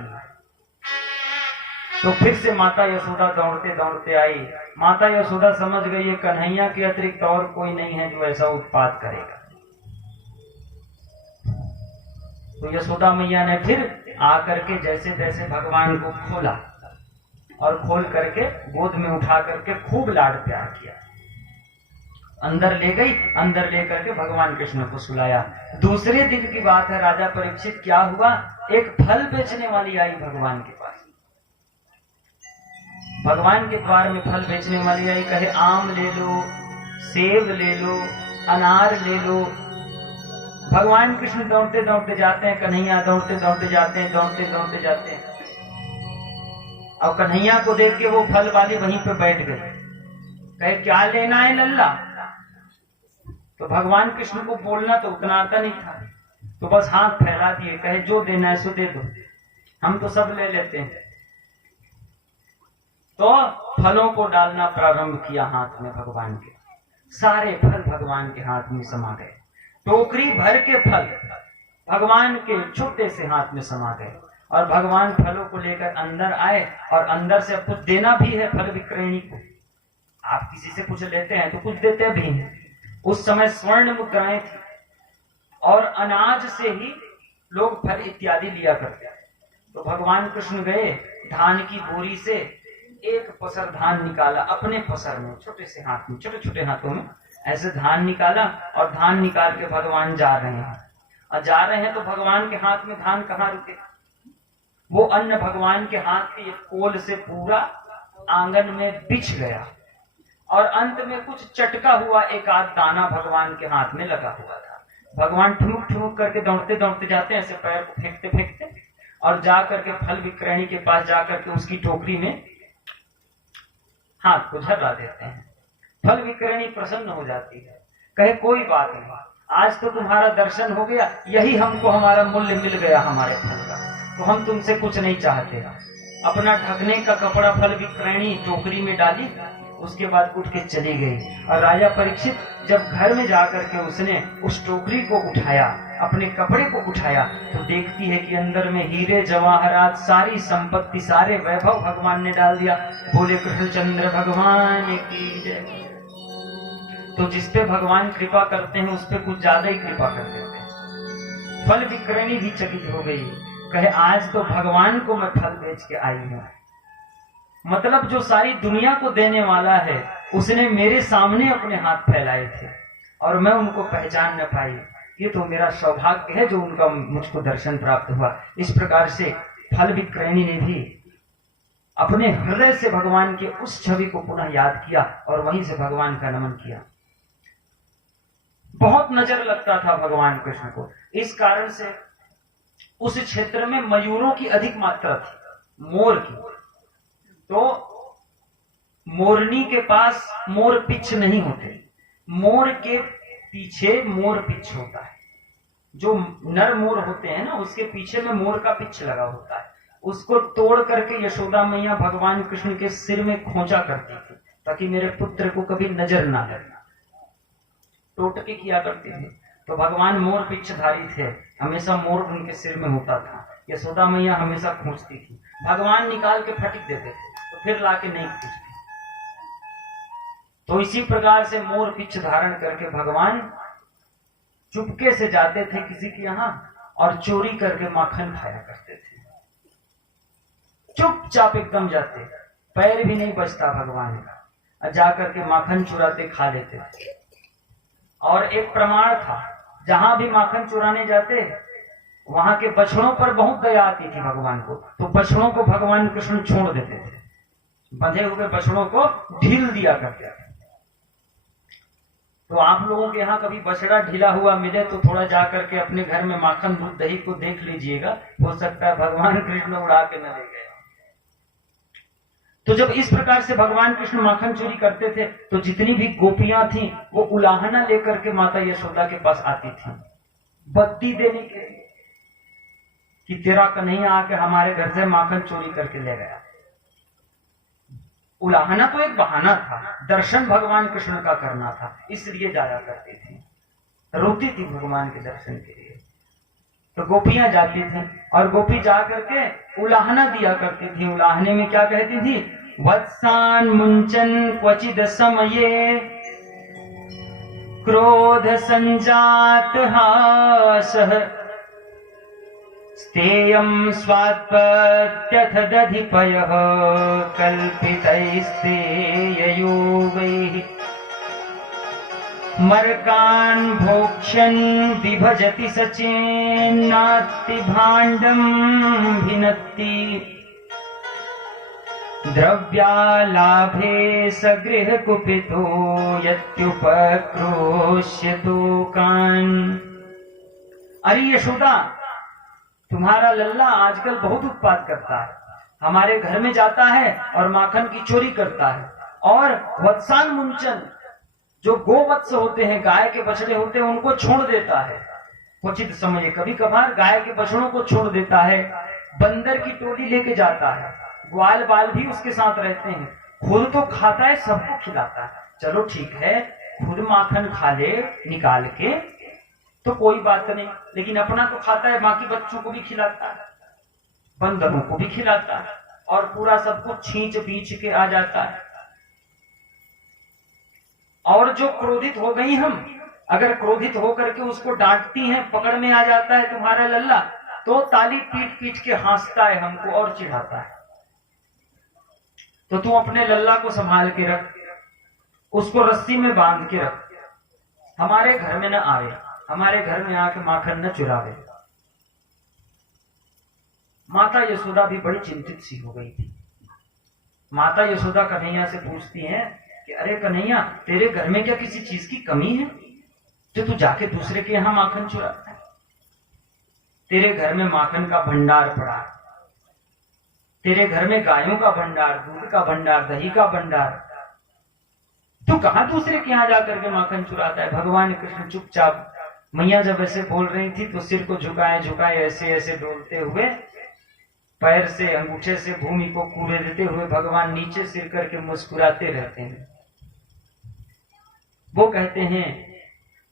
तो फिर से माता यशोदा दौड़ते दौड़ते आई। माता यशोदा समझ गई है कन्हैया के अतिरिक्त और कोई नहीं है जो ऐसा उत्पात करेगा। तो यशोदा मैया ने फिर आकर के जैसे तैसे भगवान को खोला और खोल करके गोद में उठा करके खूब लाड प्यार किया। अंदर ले गई, अंदर ले करके भगवान कृष्ण को सुलाया। दूसरे दिन की बात है, राजा परीक्षित क्या हुआ, एक फल बेचने वाली आई भगवान के पास। भगवान के द्वार में फल बेचने वाली आई। कहे आम ले लो, सेब ले लो, अनार ले लो। भगवान कृष्ण दौड़ते दौड़ते जाते हैं, कन्हैया दौड़ते दौड़ते जाते हैं, दौड़ते दौड़ते जाते हैं। और कन्हैया को देख के वो फल वाली वहीं पे बैठ गए। कहे क्या लेना है लल्ला। तो भगवान कृष्ण को बोलना तो उतना आता नहीं था, तो बस हाथ फैला दिए। कहे जो देना है सो दे दो, हम तो सब ले लेते हैं। तो फलों को डालना प्रारंभ किया हाथ में भगवान के। सारे फल भगवान के हाथ में समा गए। टोकरी भर के फल भगवान के छोटे से हाथ में समा गए। और भगवान फलों को लेकर अंदर आए और अंदर से अब कुछ देना भी है फल विक्रयणी को। आप किसी से कुछ लेते हैं तो कुछ देते भी हैं। उस समय स्वर्ण मुद्राएं थी और अनाज से ही लोग फल इत्यादि लिया करते। तो भगवान कृष्ण गए, धान की बोरी से एक पसर धान निकाला, अपने पसर में छोटे से हाथ में, छोटे छोटे हाथों में ऐसे धान निकाला और धान निकाल के भगवान जा रहे हैं। और जा रहे हैं तो भगवान के हाथ में धान कहाँ रुके। वो अन्न भगवान के हाथ की एक कोल से पूरा आंगन में बिछ गया और अंत में कुछ चटका हुआ एक आध दाना भगवान के हाथ में लगा हुआ था। भगवान ठुनुक ठुनुक करके दौड़ते दौड़ते जाते हैं, ऐसे पैर को फेंकते फेंकते, और जा करके फल विक्रयणी के पास जाकर के उसकी टोकरी में हाथ को झर्रा देते हैं। फल विक्रयणी प्रसन्न हो जाती है। कहे कोई बात नहीं, आज तो तुम्हारा दर्शन हो गया, यही हमको हमारा मूल्य मिल गया हमारे फल का, तो हम तुमसे कुछ नहीं चाहते। अपना ढकने का कपड़ा फल विक्रयणी टोकरी में डाली, उसके बाद उठ के चली गई। और राजा परीक्षित जब घर में जाकर के उसने उस टोकरी को उठाया, अपने कपड़े को उठाया, तो देखती है कि अंदर में हीरे जवाहरात, सारी संपत्ति, सारे वैभव भगवान ने डाल दिया। बोले कृष्णचंद्र भगवान की जय। तो जिसपे भगवान कृपा करते हैं उस पे कुछ ज्यादा ही कृपा कर देते हैं। फल विक्रयणी भी चकित हो गई। कहे आज तो भगवान को मैं फल बेच के आई हूं। मतलब जो सारी दुनिया को देने वाला है उसने मेरे सामने अपने हाथ फैलाए थे और मैं उनको पहचान न पाई। ये तो मेरा सौभाग्य है जो उनका मुझको दर्शन प्राप्त हुआ। इस प्रकार से फल विक्रयणी ने भी अपने हृदय से भगवान के उस छवि को पुनः याद किया और वहीं से भगवान का नमन किया। बहुत नजर लगता था भगवान कृष्ण को, इस कारण से उस क्षेत्र में मयूरों की अधिक मात्रा थी, मोर की। तो मोरनी के पास मोर पिच्छ नहीं होते, मोर के पीछे मोर पिच्छ होता है। जो नर मोर होते हैं ना, उसके पीछे में मोर का पिच्छ लगा होता है। उसको तोड़ करके यशोदा मैया भगवान कृष्ण के सिर में खोंचा करती थी ताकि मेरे पुत्र को कभी नजर ना लगे। टोटके किया करते थे। तो भगवान मोर पिच्छधारी थे, हमेशा मोर उनके सिर में होता था। यशोदा मैया हमेशा खोजती थी। भगवान निकाल के फटिक देते थे तो फिर लाके नहीं खोजते। तो इसी प्रकार से मोर पिच्छ धारण करके भगवान चुपके से जाते थे किसी के यहाँ और चोरी करके माखन खाया करते थे। चुपचाप एकदम जाते, पैर भी नहीं बचता भगवान का, जाकर के माखन चुराते खा लेते थे। और एक प्रमाण था, जहां भी माखन चुराने जाते वहां के बछड़ों पर बहुत दया आती थी भगवान को, तो बछड़ों को भगवान कृष्ण छोड़ देते थे। बंधे हुए बछड़ों को ढील दिया करते थे। तो आप लोगों के यहाँ कभी बछड़ा ढीला हुआ मिले तो थोड़ा जाकर के अपने घर में माखन दूध दही को देख लीजिएगा, हो सकता है भगवान कृष्ण उड़ा के न ले गए। तो जब इस प्रकार से भगवान कृष्ण माखन चोरी करते थे तो जितनी भी गोपियां थीं वो उलाहना लेकर के माता यशोदा के पास आती थी बत्ती देने के लिए कि तेरा कन्हैया आके हमारे घर से माखन चोरी करके ले गया। उलाहना तो एक बहाना था, दर्शन भगवान कृष्ण का करना था, इसलिए जाया करती थी, रोती थी भगवान के दर्शन के लिए। तो गोपियां जाती थी और गोपी जा करके उलाहना दिया करती थी। उलाहने में क्या कहती थी? वत्सान मुंचन क्वचिद समये क्रोध संजात हासः स्तेयं स्वात्पत्यथ दधिपयः कल्पितैस्तेययोगैः मर्कान् भोक्ष्यन् विभजति सचेन्नात्ति भाण्डं भिनत्ति द्रव्यालाभे सगृह कुपितो यत्युपक्रोश्यतो कान्। अरे यशोदा, तुम्हारा लल्ला आजकल बहुत उत्पात करता है, हमारे घर में जाता है और माखन की चोरी करता है। और वत्सान मुंचन, जो गोवत्स होते हैं, गाय के बछड़े होते हैं, उनको छोड़ देता है उचित समय। कभी कभार गाय के बछड़ों को छोड़ देता है, बंदर की टोली लेके जाता है, ग्वाल बाल भी उसके साथ रहते हैं, खुद तो खाता है, सबको खिलाता है। चलो ठीक है, खुद माखन खा ले निकाल के तो कोई बात नहीं, लेकिन अपना तो खाता है, बाकी बच्चों को भी खिलाता है, बंदरों को भी खिलाता है और पूरा सब कुछ छींच बीच के आ जाता है। और जो क्रोधित हो गई हम, अगर क्रोधित होकर के उसको डांटती हैं, पकड़ में आ जाता है तुम्हारा लल्ला, तो ताली पीट पीट के हंसता है हमको और चिढ़ाता है। तो तू अपने लल्ला को संभाल के रख, उसको रस्सी में बांध के रख, हमारे घर में न आवे, हमारे घर में आके माखन न चुरावे। माता यशोदा भी बड़ी चिंतित सी हो गई थी। माता यशोदा कन्हैया से पूछती हैं कि अरे कन्हैया, तेरे घर में क्या किसी चीज की कमी है जो तू जाके दूसरे के यहां माखन चुराता है? तेरे घर में माखन का भंडार पड़ा है, तेरे घर में गायों का भंडार, दूध का भंडार, दही का भंडार, तू कहां दूसरे के यहां जाकर के माखन चुराता है? भगवान कृष्ण चुपचाप, मैया जब ऐसे बोल रही थी तो सिर को झुकाए झुकाए ऐसे ऐसे डोलते हुए, पैर से अंगूठे से भूमि को कूड़े देते हुए भगवान नीचे सिर करके मुस्कुराते रहते हैं। वो कहते हैं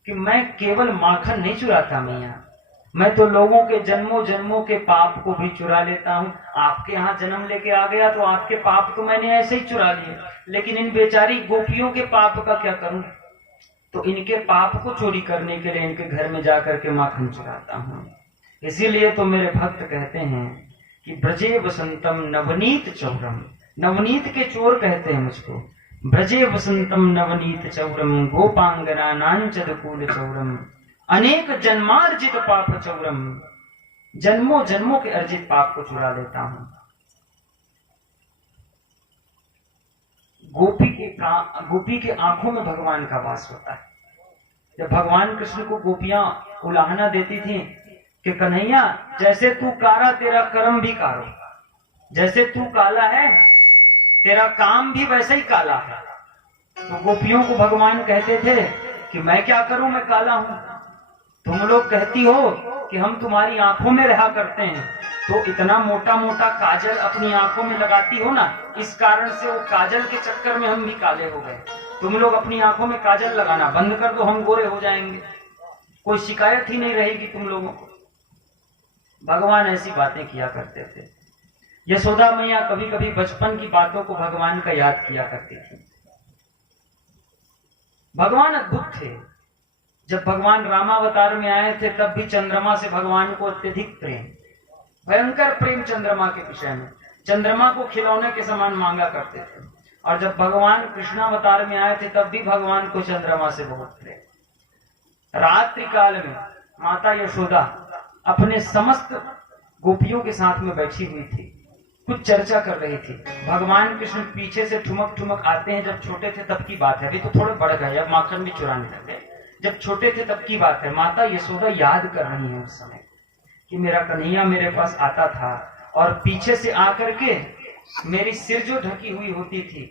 कि मैं केवल माखन नहीं चुराता मैया, मैं तो लोगों के जन्मों जन्मों के पाप को भी चुरा लेता हूँ। आपके यहाँ जन्म लेके आ गया तो आपके पाप तो मैंने ऐसे ही चुरा लिए, लेकिन इन बेचारी गोपियों के पाप का क्या करूं? तो इनके पाप को चोरी करने के लिए इनके घर में जाकर के माखन चुराता हूं। इसीलिए तो मेरे भक्त कहते हैं कि ब्रजे वसंतम नवनीत चौरम, नवनीत के चोर कहते हैं मुझको। ब्रजे वसंतम नवनीत चौरम गोपांगना नांचद कूल चौरम अनेक जन्मार्जित पाप चौरम, जन्मों जन्मों के अर्जित पाप को चुरा लेता हूं। गोपी के आंखों में भगवान का वास होता है। जब भगवान कृष्ण को गोपियां उलाहना देती थी कि कन्हैया, जैसे तू कारा तेरा कर्म भी कारो, जैसे तू काला है तेरा काम भी वैसे ही काला है। तो गोपियों को भगवान कहते थे कि मैं क्या करूं, मैं काला हूं, तुम लोग कहती हो कि हम तुम्हारी आंखों में रहा करते हैं, तो इतना मोटा मोटा काजल अपनी आंखों में लगाती हो ना, इस कारण से वो काजल के चक्कर में हम भी काले हो गए। तुम लोग अपनी आंखों में काजल लगाना बंद कर दो, हम गोरे हो जाएंगे, कोई शिकायत ही नहीं रहेगी तुम लोगों को। भगवान ऐसी बातें किया करते थे। यशोदा मैया कभी कभी बचपन की बातों को भगवान का याद किया करती थी। भगवान अद्भुत थे। जब भगवान रामावतार में आए थे तब भी चंद्रमा से भगवान को अत्यधिक प्रेम, भयंकर प्रेम चंद्रमा के विषय में, चंद्रमा को खिलौने के समान मांगा करते थे। और जब भगवान कृष्णावतार में आए थे तब भी भगवान को चंद्रमा से बहुत प्रेम। रात्रि काल में माता यशोदा अपने समस्त गोपियों के साथ में बैठी हुई थी, कुछ चर्चा कर रही थी। भगवान कृष्ण पीछे से ठुमक ठुमक आते हैं। जब छोटे थे तब की बात है, अभी तो थोड़े बढ़ गए, अब माखन भी चुराने लगे। जब छोटे थे तब की बात है। माता यशोदा याद कर रही है उस समय कि मेरा कन्हैया मेरे पास आता था और पीछे से आकर के मेरी सिर जो ढकी हुई होती थी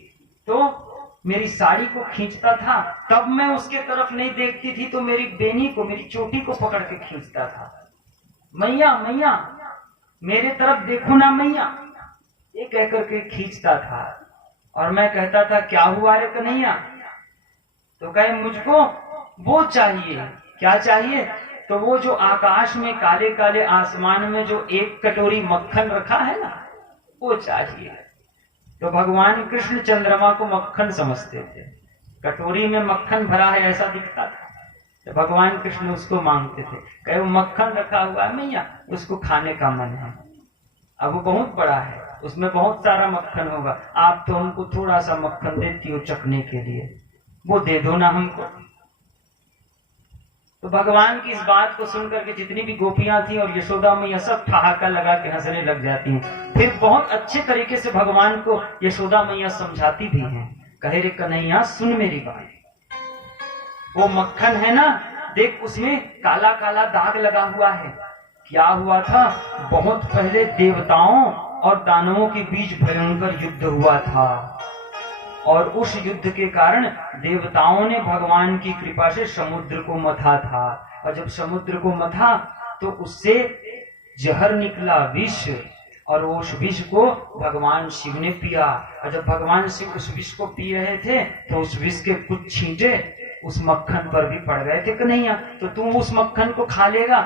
तो मेरी साड़ी को खींचता था, तब मैं उसके तरफ नहीं देखती थी तो मेरी बेनी को, मेरी चोटी को पकड़ के खींचता था। मैया मैया मेरे तरफ देखो ना मैया, ये कह करके खींचता था। और मैं कहता था क्या हुआ रे कन्हैया? तो कहे मुझको वो चाहिए। क्या चाहिए? तो वो जो आकाश में काले काले आसमान में जो एक कटोरी मक्खन रखा है ना, वो चाहिए। तो भगवान कृष्ण चंद्रमा को मक्खन समझते थे, कटोरी में मक्खन भरा है ऐसा दिखता था, तो भगवान कृष्ण उसको मांगते थे। कहे वो मक्खन रखा हुआ है मैया, उसको खाने का मन है। अब वो बहुत बड़ा है, उसमें बहुत सारा मक्खन होगा, आप तो हमको थोड़ा सा मक्खन देती हो चखने के लिए, वो दे दो ना हमको। तो भगवान की इस बात को सुनकर के जितनी भी गोपियां थी और यशोदा मैया सब ठहाका लगा के हंसने लग जाती हैं। फिर बहुत अच्छे तरीके से भगवान को यशोदा मैया समझाती भी हैं। कहे रे कन्हैया सुन मेरी बात, वो मक्खन है ना, देख उसमें काला काला दाग लगा हुआ है। क्या हुआ था? बहुत पहले देवताओं और दानवों के बीच भयंकर युद्ध हुआ था, और उस युद्ध के कारण देवताओं ने भगवान की कृपा से समुद्र को मथा था, और जब समुद्र को मथा तो उससे जहर निकला, विष, और उस विष को भगवान शिव ने पिया। और जब भगवान शिव उस विष को पी रहे थे तो उस विष के कुछ छींटे उस मक्खन पर भी पड़ गए थे। कन्हैया तो तुम उस मक्खन को खा लेगा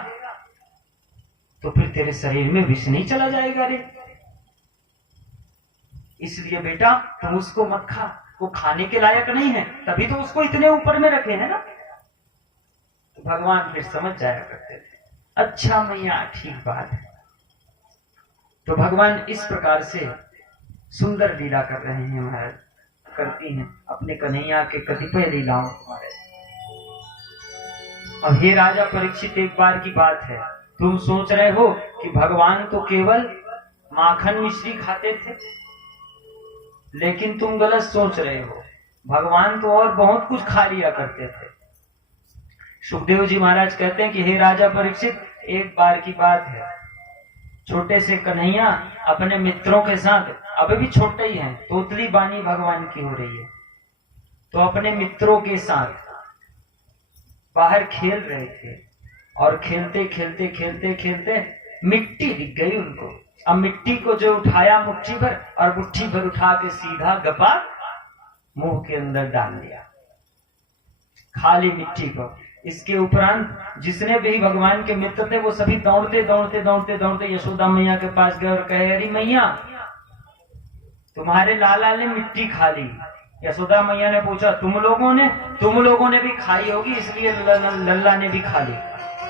तो फिर तेरे शरीर में विष नहीं चला जाएगा रे, इसलिए बेटा तुम उसको मत खा, वो खाने के लायक नहीं है, तभी तो उसको इतने ऊपर में रखे हैं ना। तो भगवान फिर समझ जाया करते थे, अच्छा मैया ठीक बात है। तो भगवान इस प्रकार से सुंदर लीला कर रहे हैं महाराज, करती हैं अपने कन्हैया के कतिपय लीलाओं तुम्हारे। अब हे राजा परीक्षित, एक बार की बात है, तुम सोच रहे हो कि भगवान तो केवल माखन मिश्री खाते थे, लेकिन तुम गलत सोच रहे हो, भगवान तो और बहुत कुछ खा लिया करते थे। सुखदेव जी महाराज कहते हैं कि हे राजा परीक्षित, एक बार की बात है, छोटे से कन्हैया अपने मित्रों के साथ, अभी भी छोटे ही हैं, तोतली बानी भगवान की हो रही है, तो अपने मित्रों के साथ बाहर खेल रहे थे, और खेलते खेलते खेलते खेलते मिट्टी दिख गई उनको। अब मिट्टी को जो उठाया मुट्ठी भर, और मुट्ठी भर उठा के सीधा गपा मुंह के अंदर डाल दिया, खाली मिट्टी को। इसके उपरांत जिसने भी भगवान के मित्र थे वो सभी दौड़ते दौड़ते दौड़ते दौड़ते यशोदा मैया के पास गए और कहे, अरे मैया तुम्हारे लाला ने मिट्टी खा ली। यशोदा मैया ने पूछा, तुम लोगों ने भी खाई होगी, इसलिए लल्ला ने भी खा ली,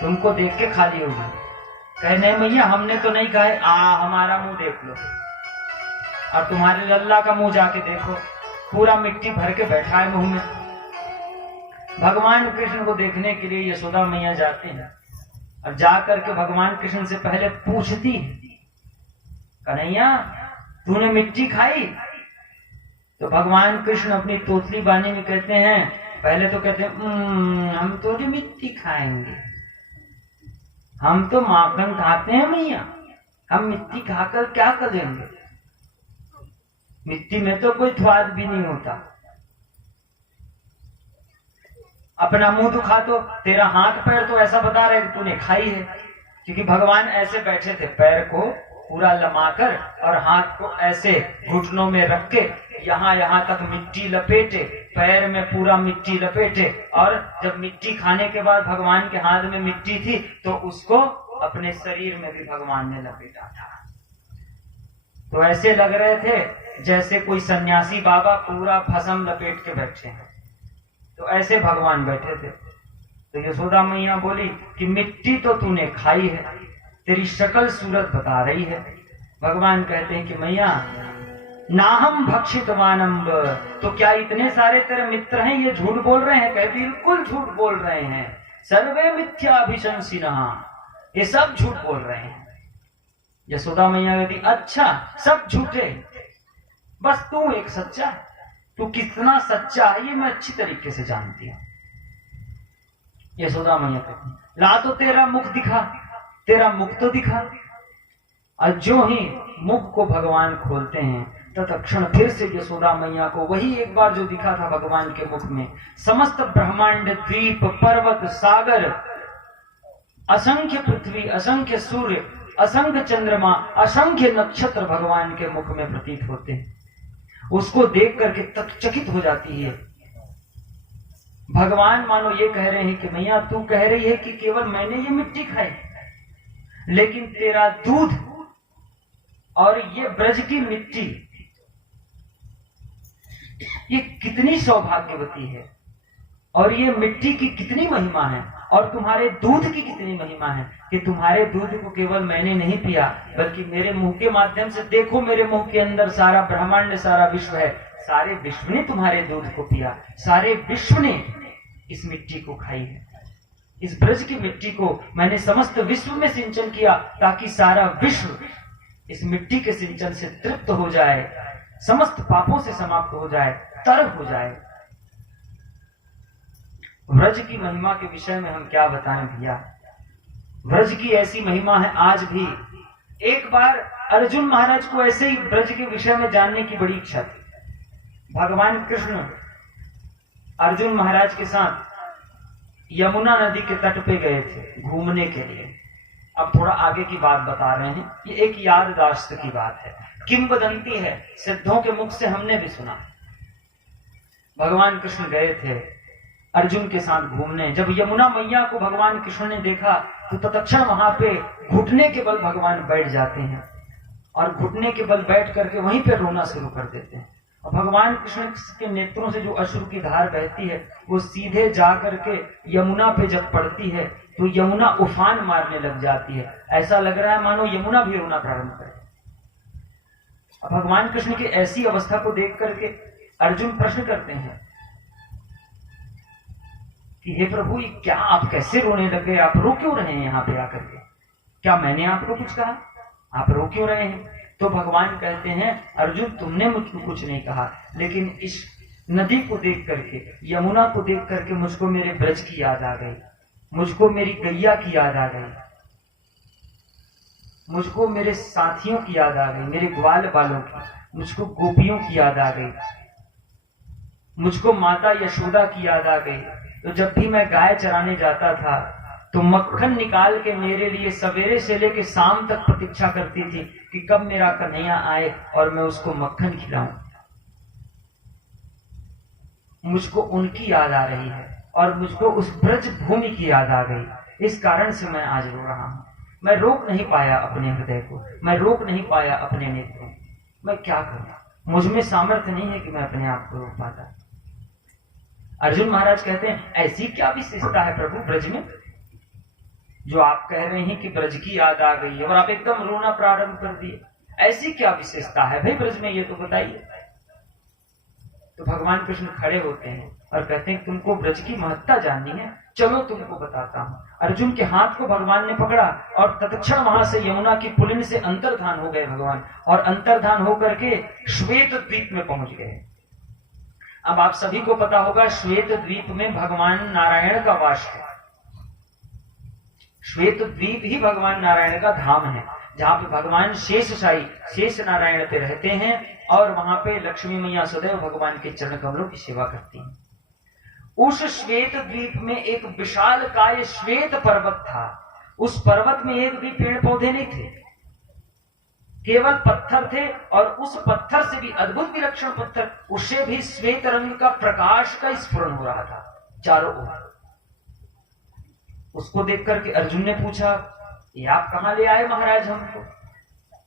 तुमको देख के खा ली होगी। कहे नहीं मैया हमने तो नहीं खाए, हमारा मुंह देख लो, और तुम्हारे लल्ला का मुंह जाके देखो, पूरा मिट्टी भर के बैठा है मुंह में। भगवान कृष्ण को देखने के लिए यशोदा मैया जाते हैं, और जाकर के भगवान कृष्ण से पहले पूछती है, कन्हैया तूने मिट्टी खाई? तो भगवान कृष्ण अपनी तोतली बानी में कहते हैं, पहले तो कहते हैं हम थोड़ी मिट्टी खाएंगे, हम तो माखन खाते हैं मैया, हम मिट्टी खाकर क्या करेंगे, मिट्टी में तो कोई स्वाद भी नहीं होता। अपना मुंह दुखा, तो तेरा हाथ पैर तो ऐसा बता रहे कि तूने खाई है, क्योंकि भगवान ऐसे बैठे थे, पैर को पूरा लमाकर और हाथ को ऐसे घुटनों में रख के यहाँ तक मिट्टी लपेटे, पैर में पूरा मिट्टी लपेटे, और जब मिट्टी खाने के बाद भगवान के हाथ में मिट्टी थी तो उसको अपने शरीर में भी भगवान ने लपेटा था। तो ऐसे लग रहे थे जैसे कोई सन्यासी बाबा पूरा भस्म लपेट के बैठे हैं, तो ऐसे भगवान बैठे थे। तो यशोदा मैया बोली कि मिट्टी तो तूने खाई है, तेरी शक्ल सूरत बता रही है। भगवान कहते हैं कि मैया नाहम भक्षितवानम्ब, तो क्या इतने सारे तेरे मित्र हैं ये झूठ बोल रहे हैं? कहे बिल्कुल झूठ बोल रहे हैं, सर्वे मिथ्याभिशंसिनः, ये सब झूठ बोल रहे हैं। यशोदा मैया कहती अच्छा सब झूठे, बस तू एक सच्चा है, तू कितना सच्चा है ये मैं अच्छी तरीके से जानती हूँ। यशोदा मैया कहती ला तो तेरा मुख दिखा, तेरा मुख तो दिखा। और जो ही मुख को भगवान खोलते हैं तत्क्षण फिर से यशोदा मैया को वही एक बार जो दिखा था भगवान के मुख में, समस्त ब्रह्मांड, द्वीप, पर्वत, सागर, असंख्य पृथ्वी, असंख्य सूर्य, असंख्य चंद्रमा, असंख्य नक्षत्र भगवान के मुख में प्रतीत होते हैं। उसको देख करके चकित हो जाती है। भगवान मानो ये कह रहे हैं कि मैया तू कह रही है कि केवल मैंने ये मिट्टी खाई, लेकिन तेरा दूध और ये ब्रज की मिट्टी ये कितनी सौभाग्यवती है, और ये मिट्टी की कितनी महिमा है, और तुम्हारे दूध की कितनी महिमा है कि तुम्हारे दूध को केवल मैंने नहीं पिया, बल्कि मेरे मुंह के माध्यम से देखो, मेरे मुंह के अंदर सारा ब्रह्मांड, सारा विश्व है, सारे विश्व ने तुम्हारे दूध को पिया, सारे विश्व ने इस मिट्टी को खाई है। इस ब्रज की मिट्टी को मैंने समस्त विश्व में सिंचन किया, ताकि सारा विश्व इस मिट्टी के सिंचन से तृप्त हो जाए, समस्त पापों से समाप्त हो जाए, तर हो जाए। व्रज की महिमा के विषय में हम क्या बताएं भैया। व्रज की ऐसी महिमा है आज भी। एक बार अर्जुन महाराज को ऐसे ही ब्रज के विषय में जानने की बड़ी इच्छा थी। भगवान कृष्ण अर्जुन महाराज के साथ यमुना नदी के तट पे गए थे घूमने के लिए। अब थोड़ा आगे की बात बता रहे हैं, ये एक याददाश्त की बात है, किंवदंती है, सिद्धों के मुख से हमने भी सुना। भगवान कृष्ण गए थे अर्जुन के साथ घूमने। जब यमुना मैया को भगवान कृष्ण ने देखा तो तत्क्षण वहां पे घुटने के बल भगवान बैठ जाते हैं, और घुटने के बल बैठ करके वहीं पे रोना शुरू कर देते हैं। और भगवान कृष्ण के नेत्रों से जो अश्रु की धार बहती है वो सीधे जा करके यमुना पे जब पड़ती है तो यमुना उफान मारने लग जाती है। ऐसा लग रहा है मानो यमुना भी रोना प्रारंभ करे। भगवान कृष्ण की ऐसी अवस्था को देख करके अर्जुन प्रश्न करते हैं कि हे प्रभु, ये क्या आप कैसे रोने लग गए? आप रो क्यों रहे हैं यहाँ पे आकर के? क्या मैंने आपको कुछ कहा? आप रो क्यों रहे हैं? तो भगवान कहते हैं अर्जुन, तुमने मुझको कुछ नहीं कहा, लेकिन इस नदी को देख करके, यमुना को देख करके मुझको मेरे ब्रज की याद आ गई, मुझको मेरी गैया की याद आ गई, मुझको मेरे साथियों की याद आ गई, मेरे ग्वाल बालों की, मुझको गोपियों की याद आ गई, मुझको माता यशोदा की याद आ गई। तो जब भी मैं गाय चराने जाता था तो मक्खन निकाल के मेरे लिए सवेरे से लेकर शाम तक प्रतीक्षा करती थी कि कब मेरा कन्हैया आए और मैं उसको मक्खन खिलाऊं। मुझको उनकी याद आ रही है और मुझको उस ब्रज भूमि की याद आ गई। इस कारण से मैं आज रो रहा हूं। मैं रोक नहीं पाया अपने हृदय को, मैं रोक नहीं पाया अपने नेत्रों। मैं क्या करूं? मुझ में सामर्थ्य नहीं है कि मैं अपने आप को रोक पाता। अर्जुन महाराज कहते हैं ऐसी क्या विशेषता है प्रभु ब्रज में, जो आप कह रहे हैं कि ब्रज की याद आ गई है और आप एकदम रोना प्रारंभ कर दिए? ऐसी क्या विशेषता है भाई ब्रज में, ये तो बताइए। तो भगवान कृष्ण खड़े होते हैं और कहते हैं तुमको ब्रज की महत्ता जाननी है, चलो तुमको बताता हूं। अर्जुन के हाथ को भगवान ने पकड़ा और तत्क्षण वहां से यमुना की पुलिन से अंतर्धान हो गए भगवान, और अंतर्धान होकर के श्वेत द्वीप में पहुंच गए। अब आप सभी को पता होगा श्वेत द्वीप में भगवान नारायण का वास है। श्वेत द्वीप ही भगवान नारायण का धाम है, जहां पे भगवान शेषशाही शेष नारायण पे रहते हैं, और वहां पे लक्ष्मी मैया सदैव भगवान के चरण कमलों की सेवा करती हैं। उस श्वेत द्वीप में एक विशाल काय श्वेत पर्वत था। उस पर्वत में एक भी पेड़ पौधे नहीं थे, केवल पत्थर थे, और उस पत्थर से भी अद्भुत विलक्षण पत्थर, उससे भी श्वेत रंग का प्रकाश का स्फुरण हो रहा था चारों ओर। उसको देख करके अर्जुन ने पूछा ये आप कहां ले आए महाराज हमको?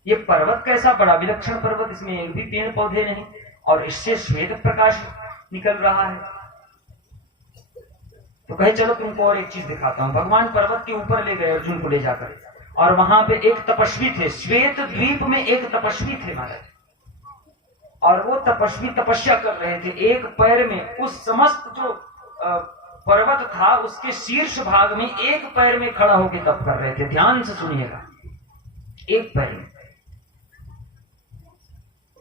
ये पर्वत कैसा बड़ा विलक्षण पर्वत, इसमें एक भी पेड़ पौधे नहीं और इससे श्वेत प्रकाश निकल रहा है। तो कहे चलो तुमको और एक चीज दिखाता हूं। भगवान पर्वत के ऊपर ले गए अर्जुन को ले जाकर, और वहां पे एक तपस्वी थे। श्वेत द्वीप में एक तपस्वी थे महाराज, और वो तपस्वी तपस्या कर रहे थे। एक पैर में उस समस्त जो पर्वत था उसके शीर्ष भाग में एक पैर में खड़ा होकर तप कर रहे थे। ध्यान से सुनिएगा, एक पैर में।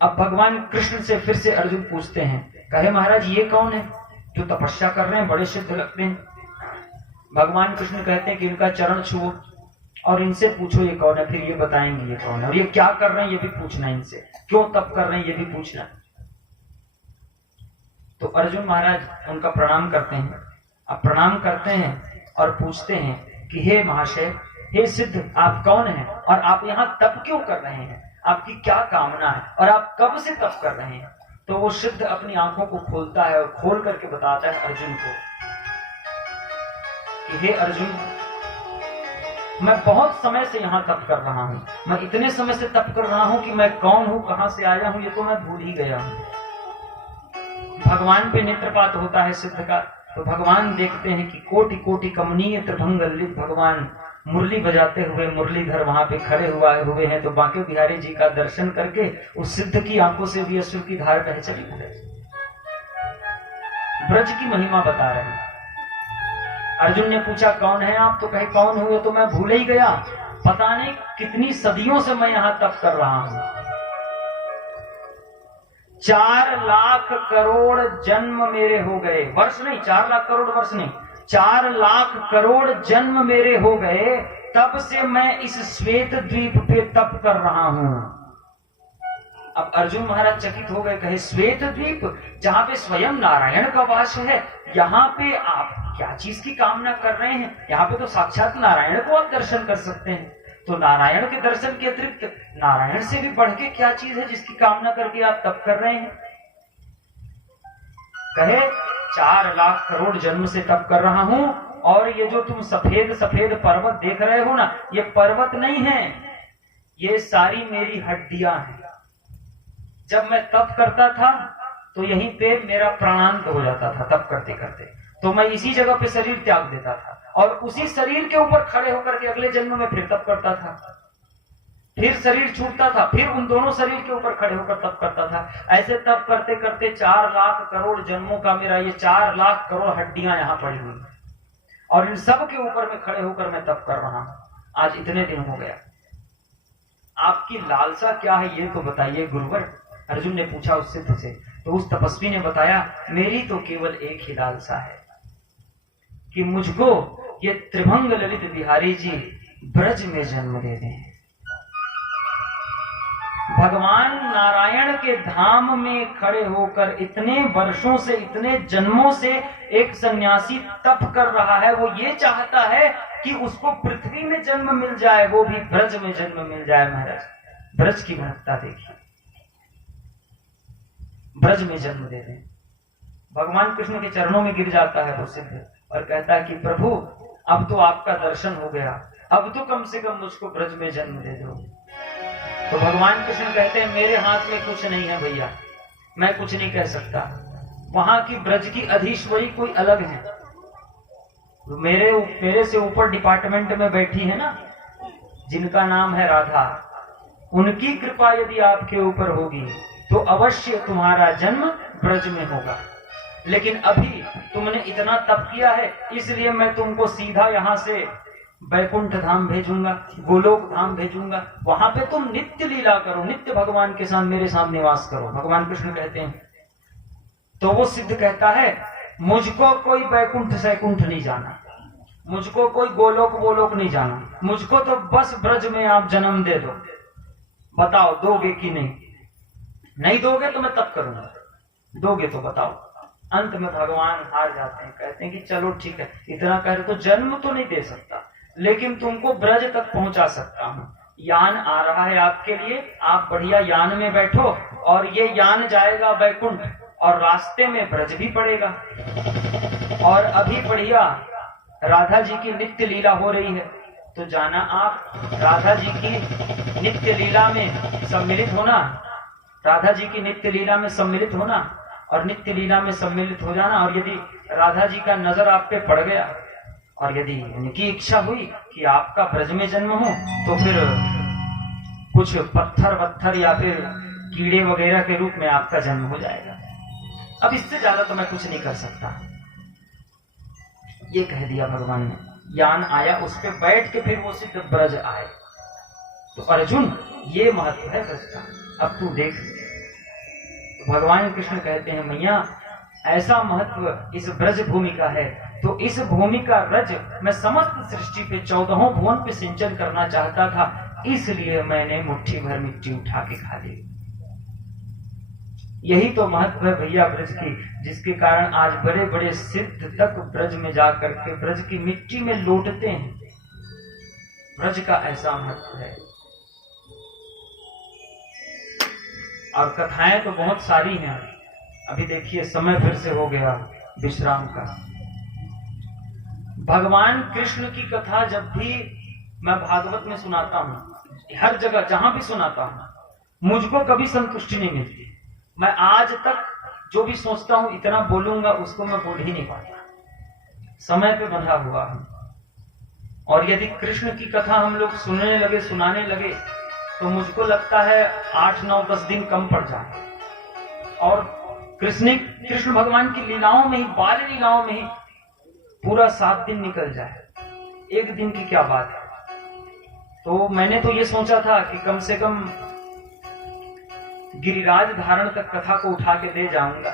अब भगवान कृष्ण से फिर से अर्जुन पूछते हैं, कहे महाराज ये कौन है जो तपस्या कर रहे हैं, बड़े सिद्ध लगते हैं। भगवान कृष्ण कहते हैं कि इनका चरण छुओ, और इनसे पूछो ये कौन है, फिर ये बताएंगे ये कौन है, और ये क्या कर रहे हैं ये भी पूछना, इनसे क्यों तप कर रहे हैं ये भी पूछना। तो अर्जुन महाराज उनका प्रणाम करते हैं। अब प्रणाम करते हैं और पूछते हैं कि हे महाशय, हे सिद्ध, आप कौन हैं और आप यहाँ तप क्यों कर रहे हैं, आपकी क्या कामना है और आप कब से तप कर रहे हैं। तो वो सिद्ध अपनी आंखों को खोलता है और खोल करके बताता है अर्जुन को कि हे अर्जुन, मैं बहुत समय से यहाँ तप कर रहा हूँ, मैं इतने समय से तप कर रहा हूँ कि मैं कौन हूँ, कहां से आया हूँ, ये तो मैं भूल ही गया हूँ। भगवान पे नेत्रपात होता है सिद्ध का, तो भगवान देखते हैं कि कोटि कोटि कमनीय त्रिभंग ललित भगवान मुरली बजाते हुए मुरलीधर वहां पे खड़े हुए हैं। तो बांके बिहारी जी का दर्शन करके उस सिद्ध की आंखों से भी अश्रु की धार बह चली है। ब्रज की महिमा बता रहे हैं। अर्जुन ने पूछा कौन है आप, तो कहे कौन हुए, तो मैं भूल ही गया, पता नहीं कितनी सदियों से मैं यहाँ तप कर रहा हूं। 4 लाख करोड़ जन्म मेरे हो गए, वर्ष नहीं, 4 लाख करोड़ वर्ष नहीं, 4 लाख करोड़ जन्म मेरे हो गए, तब से मैं इस श्वेत द्वीप पे तप कर रहा हूं। अब अर्जुन महाराज चकित हो गए, कहे श्वेत द्वीप जहां पे स्वयं नारायण का वास है, यहाँ पे आप क्या चीज की कामना कर रहे हैं, यहाँ पे तो साक्षात नारायण को आप दर्शन कर सकते हैं, तो नारायण के दर्शन के अतिरिक्त नारायण से भी बढ़ के क्या चीज है जिसकी कामना करके आप तप कर रहे हैं। कहे 4 लाख करोड़ जन्म से तप कर रहा हूं, और ये जो तुम सफेद सफेद पर्वत देख रहे हो ना, ये पर्वत नहीं है, ये सारी मेरी हड्डियां हैं। जब मैं तप करता था तो यहीं पे मेरा प्राणांत हो जाता था, तप करते करते तो मैं इसी जगह पे शरीर त्याग देता था, और उसी शरीर के ऊपर खड़े होकर के अगले जन्म में फिर तप करता था, फिर शरीर छूटता था, फिर उन दोनों शरीर के ऊपर खड़े होकर तप करता था। ऐसे तप करते करते 4 लाख करोड़ जन्मों का मेरा ये 4 लाख करोड़ हड्डियां यहाँ पड़ी हुई, और इन सब के ऊपर में खड़े होकर मैं तप कर रहा हूं। आज इतने दिन हो गया, आपकी लालसा क्या है ये तो बताइए गुरुवर। अर्जुन ने पूछा उस सिद्ध से, तो उस तपस्वी ने बताया, मेरी तो केवल एक ही लालसा है कि मुझको ये त्रिभंग ललित बिहारी जी ब्रज में जन्म दे दें। भगवान नारायण के धाम में खड़े होकर इतने वर्षों से, इतने जन्मों से एक सन्यासी तप कर रहा है, वो ये चाहता है कि उसको पृथ्वी में जन्म मिल जाए, वो भी ब्रज में जन्म मिल जाए। महाराज, ब्रज की महत्ता देखिए, ब्रज में जन्म दे दें। भगवान कृष्ण के चरणों में गिर जाता है वो सिद्ध और कहता है कि प्रभु, अब तो आपका दर्शन हो गया, अब तो कम से कम मुझको ब्रज में जन्म दे दो। तो भगवान कृष्ण कहते हैं, मेरे हाथ में कुछ नहीं है भैया, मैं कुछ नहीं कह सकता। वहां की ब्रज की अधीश्वरी कोई अलग है, मेरे से ऊपर डिपार्टमेंट में बैठी है ना, जिनका नाम है राधा, उनकी कृपा यदि आपके ऊपर होगी तो अवश्य तुम्हारा जन्म ब्रज में होगा। लेकिन अभी तुमने इतना तप किया है, इसलिए मैं तुमको सीधा यहाँ से बैकुंठ धाम भेजूंगा, गोलोक धाम भेजूंगा, वहां पे तुम नित्य लीला करो, नित्य भगवान के साथ मेरे साथ निवास करो। भगवान कृष्ण कहते हैं। तो वो सिद्ध कहता है, मुझको कोई बैकुंठ सैकुंठ नहीं जाना, मुझको कोई गोलोक वोलोक नहीं जाना, मुझको तो बस ब्रज में आप जन्म दे दो। बताओ दोगे कि नहीं? नहीं दोगे तो मैं तप करूंगा, दोगे तो बताओ। अंत में भगवान हार जाते हैं, कहते हैं कि चलो ठीक है, इतना कह रहे तो जन्म तो नहीं दे सकता, लेकिन तुमको ब्रज तक पहुंचा सकता हूं। यान आ रहा है आपके लिए, आप बढ़िया यान में बैठो, और ये यान जाएगा बैकुंठ, और रास्ते में ब्रज भी पड़ेगा। और अभी बढ़िया राधा जी की नित्य लीला हो रही है, तो जाना आप राधा जी की नित्य लीला में सम्मिलित होना, राधा जी की नित्य लीला में सम्मिलित होना, और नित्य लीला में सम्मिलित हो जाना। और यदि राधा जी का नजर आप पे पड़ गया, और यदि उनकी इच्छा हुई कि आपका ब्रज में जन्म हो, तो फिर कुछ पत्थर वत्थर या फिर कीड़े वगैरह के रूप में आपका जन्म हो जाएगा। अब इससे ज्यादा तो मैं कुछ नहीं कर सकता। ये कह दिया भगवान ने। यान आया, उस पे बैठ के फिर वो सिद्ध ब्रज आए। तो अर्जुन, ये महत्व है ब्रज का, अब तू देख। भगवान कृष्ण कहते हैं, मैया ऐसा महत्व इस ब्रज भूमि का है, तो इस भूमि का रज मैं समस्त सृष्टि पे 14 भुवन पे सिंचन करना चाहता था, इसलिए मैंने मुट्ठी भर मिट्टी उठा के खा ली। यही तो महत्व है भैया ब्रज की, जिसके कारण आज बड़े बड़े सिद्ध तक ब्रज में जाकर के ब्रज की मिट्टी में लौटते हैं। ब्रज का ऐसा महत्व है। और कथाएं तो बहुत सारी हैं। अभी देखिए समय फिर से हो गया विश्राम का। भगवान कृष्ण की कथा जब भी मैं भागवत में सुनाता हूँ, हर जगह जहां भी सुनाता हूँ, मुझको कभी संतुष्टि नहीं मिलती। मैं आज तक जो भी सोचता हूँ इतना बोलूंगा, उसको मैं बोल ही नहीं पाता। समय पे बंधा हुआ हूं। और यदि कृष्ण की कथा हम लोग सुनने लगे, सुनाने लगे, तो मुझको लगता है 8, 9, 10 दिन कम पड़ जाए। और कृष्ण भगवान की लीलाओं में ही, बाल लीलाओं में ही पूरा 7 दिन निकल जाए। एक दिन की क्या बात है। तो मैंने तो ये सोचा था कि कम से कम गिरिराज धारण तक कथा को उठा के ले जाऊंगा,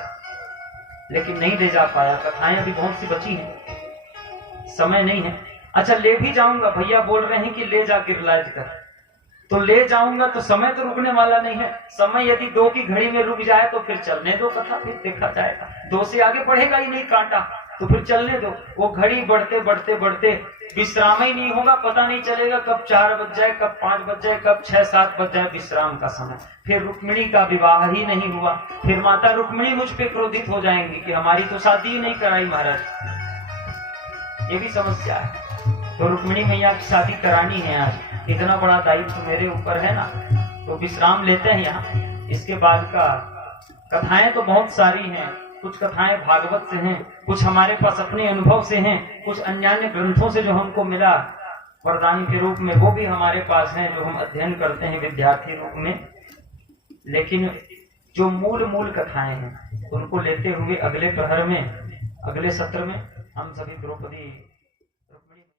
लेकिन नहीं ले जा पाया। कथाएं अभी बहुत सी बची हैं, समय नहीं है। अच्छा, ले भी जाऊंगा, भैया बोल रहे हैं कि ले जा गिरिराज तक, तो ले जाऊंगा तो समय तो रुकने वाला नहीं है। समय यदि 2 की घड़ी में रुक जाए तो फिर चलने दो कथा, फिर देखा जाएगा। 2 से आगे बढ़ेगा ही नहीं कांटा, तो फिर चलने दो। वो घड़ी बढ़ते बढ़ते बढ़ते विश्राम ही नहीं होगा, पता नहीं चलेगा कब 4 बज जाए, कब 5 बज जाए, कब 6, 7 बज जाए विश्राम का समय। फिर रुक्मिणी का विवाह ही नहीं हुआ। फिर माता रुक्मिणी मुझ पे क्रोधित हो जाएंगी कि हमारी तो शादी ही नहीं कराई महाराज। ये भी समस्या है। तो रुक्मिणी मैया की शादी करानी है आज, इतना बड़ा दायित्व तो मेरे ऊपर है ना। तो विश्राम लेते हैं यहाँ। इसके बाद का कथाएं तो बहुत सारी हैं। कुछ कथाएं भागवत से हैं, कुछ हमारे पास अपने अनुभव से हैं, कुछ अन्य ग्रंथों से जो हमको मिला वरदान के रूप में, वो भी हमारे पास हैं, जो हम अध्ययन करते हैं विद्यार्थी रूप में। लेकिन जो मूल कथाएं हैं उनको लेते हुए अगले प्रहर में, अगले सत्र में हम सभी द्रौपदी